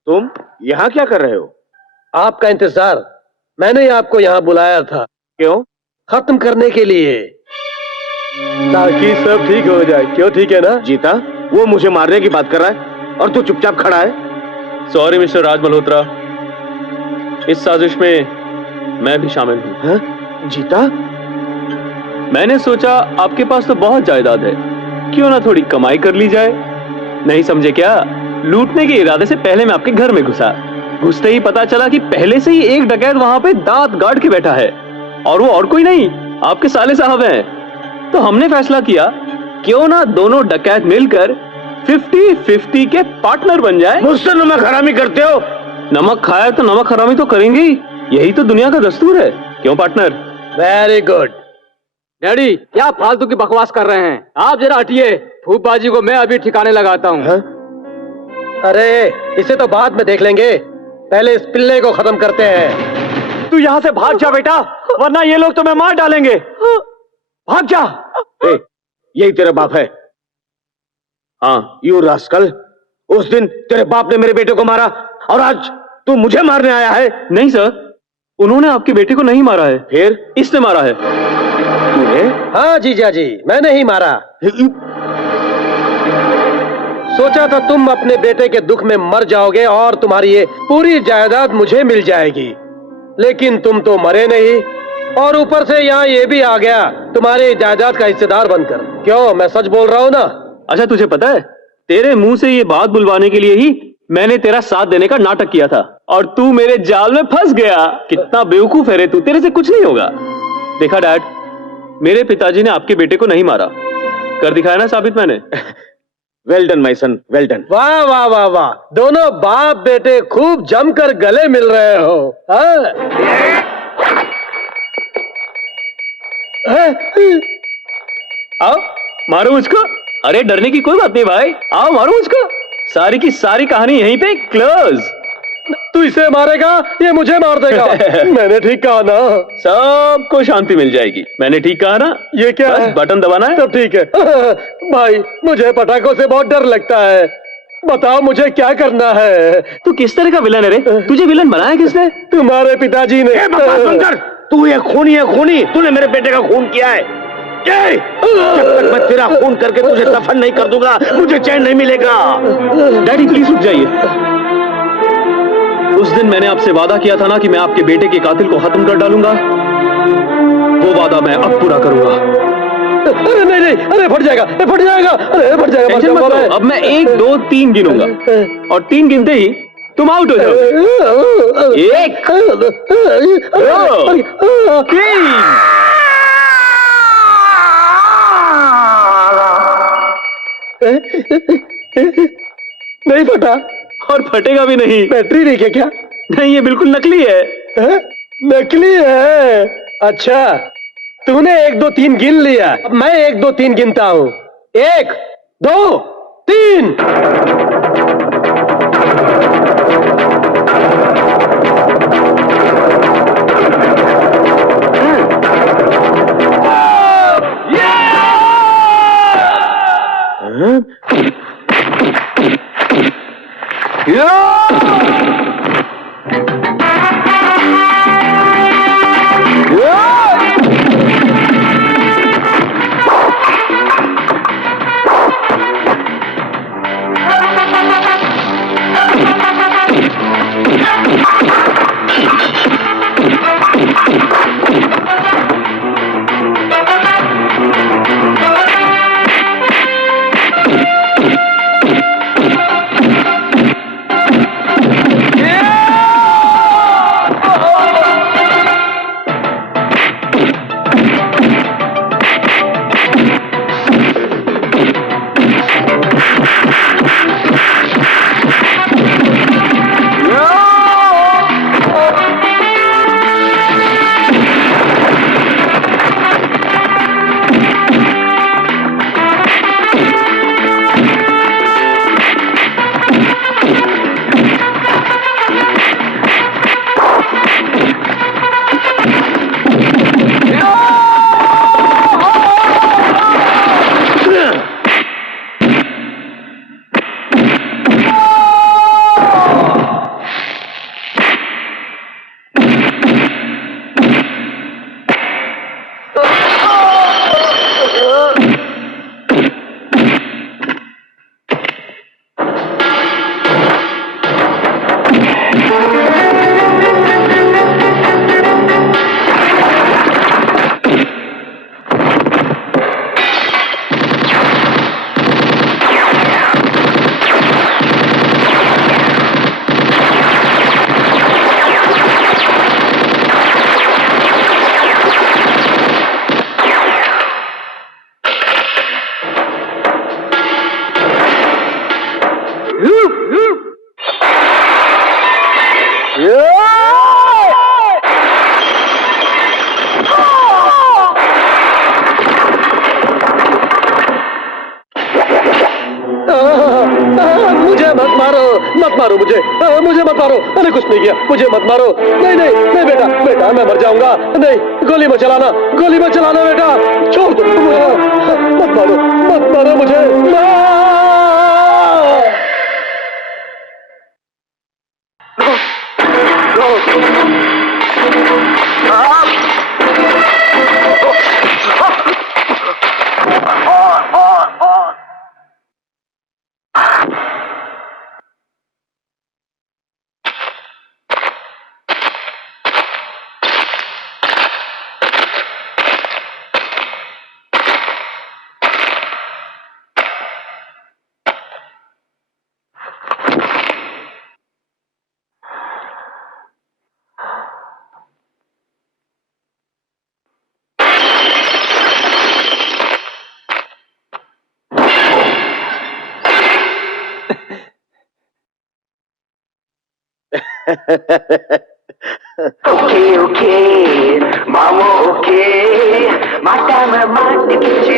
तुम यहाँ क्या कर रहे हो? आपका इंतजार। मैंने आपको यहाँ बुलाया था। क्यों? खत्म करने के लिए, ताकि सब ठीक हो जाए। क्यों ठीक है ना? जीता, वो मुझे मारने की बात कर रहा है और तू चुपचाप खड़ा है। सॉरी मिस्टर राज मल्होत्रा, इस साजिश में मैं भी शामिल हूँ। जीता, मैंने सोचा आपके पास तो बहुत जायदाद है, क्यों ना थोड़ी कमाई कर ली जाए। नहीं समझे क्या? लूटने के इरादे से पहले मैं आपके घर में घुसा। घुसते ही पता चला कि पहले से ही एक डकैत वहां पे दांत गाड़ के बैठा है और वो और कोई नहीं, आपके साले साहब हैं। तो हमने फैसला किया क्यों ना दोनों डकैत मिलकर 50-50 के पार्टनर बन जाए। मुझसे नमक हरामी करते हो? नमक खाया तो नमक हरामी तो करेंगे ही, यही तो दुनिया का दस्तूर है। क्यों पार्टनर? Very good. डैडी क्या फालतू की बकवास कर रहे हैं? आप जरा हटिए, फूफबाजी को मैं अभी ठिकाने लगाता हूँ। अरे इसे तो बाद में देख लेंगे, पहले इस पिल्ले को खत्म करते हैं। तू यहाँ से भाग जा बेटा, वरना ये लोग तुम्हें मार डालेंगे। भाग जा। यही तेरा बाप है? हाँ। यू रास्कल, उस दिन तेरे बाप ने मेरे बेटे को मारा और आज तू मुझे मारने आया है? नहीं सर, उन्होंने आपके बेटे को नहीं मारा है। फिर? इसने मारा है। तूने? हाँ जीजा जी, मैंने ही मारा। सोचा था तुम अपने बेटे के दुख में मर जाओगे और तुम्हारी ये पूरी जायदाद मुझे मिल जाएगी, लेकिन तुम तो मरे नहीं और ऊपर से यहाँ ये भी आ गया तुम्हारी जायदाद का हिस्सेदार बनकर। क्यों, मैं सच बोल रहा हूँ ना? अच्छा तुझे पता है, तेरे मुंह से ये बात बुलवाने के लिए ही मैंने तेरा साथ देने का नाटक किया था और तू मेरे जाल में फंस गया। कितना बेवकूफ है रे तू, तेरे से कुछ नहीं होगा। देखा डैड, मेरे पिताजी ने आपके बेटे को नहीं मारा, कर दिखाया ना साबित मैंने। Well done my sun, well done. वाह वाह वाह वाह, दोनों बाप बेटे खूब जमकर गले मिल रहे हो। आओ मारो मुझको। अरे डरने की कोई बात नहीं भाई, आओ मारो मुझको। सारी की सारी कहानी यहीं पे क्लोज। तू इसे मारेगा, ये मुझे मार देगा। मैंने ठीक कहा ना? सबको शांति मिल जाएगी। मैंने ठीक कहा ना? ये क्या बस है? बटन दबाना है। तब ठीक है। भाई मुझे पटाखों से बहुत डर लगता है, बताओ मुझे क्या करना है? तू किस तरह का विलन है रे? तुझे विलन बनाया किसने? तुम्हारे पिताजी ने। बकवास बंद कर। तू ये खूनी, तूने मेरे बेटे का खून किया है। जब तक मैं तेरा खून करके तुझे दफन नहीं कर दूंगा, मुझे चैन नहीं मिलेगा। डैडी प्लीज रुक जाइए। उस दिन मैंने आपसे वादा किया था ना कि मैं आपके बेटे के कातिल को खत्म कर डालूंगा। वो वादा मैं अब पूरा करूंगा। अरे नहीं, अरे फट जाएगा, अरे फट जाएगा। टेंशन मत लो, अब मैं 1 2 3 गिनूंगा और 3 गिनते ही तुम आउट हो जाओ। 1 2 3। नहीं फटा और फटेगा भी नहीं। बैटरी नहीं क्या? नहीं, ये बिल्कुल नकली है। नकली है? अच्छा, तूने 1 2 3 गिन लिया, अब मैं 1 2 3 गिनता हूं। 1 2 3। मुझे मत मारो। मैंने कुछ नहीं किया, मुझे मत मारो। नहीं नहीं नहीं बेटा, मैं मर जाऊंगा। नहीं, गोली मत चलाना बेटा, छोड़ दो मुझे। मत मारो मुझे। Okay, mama okay, mata me mati kici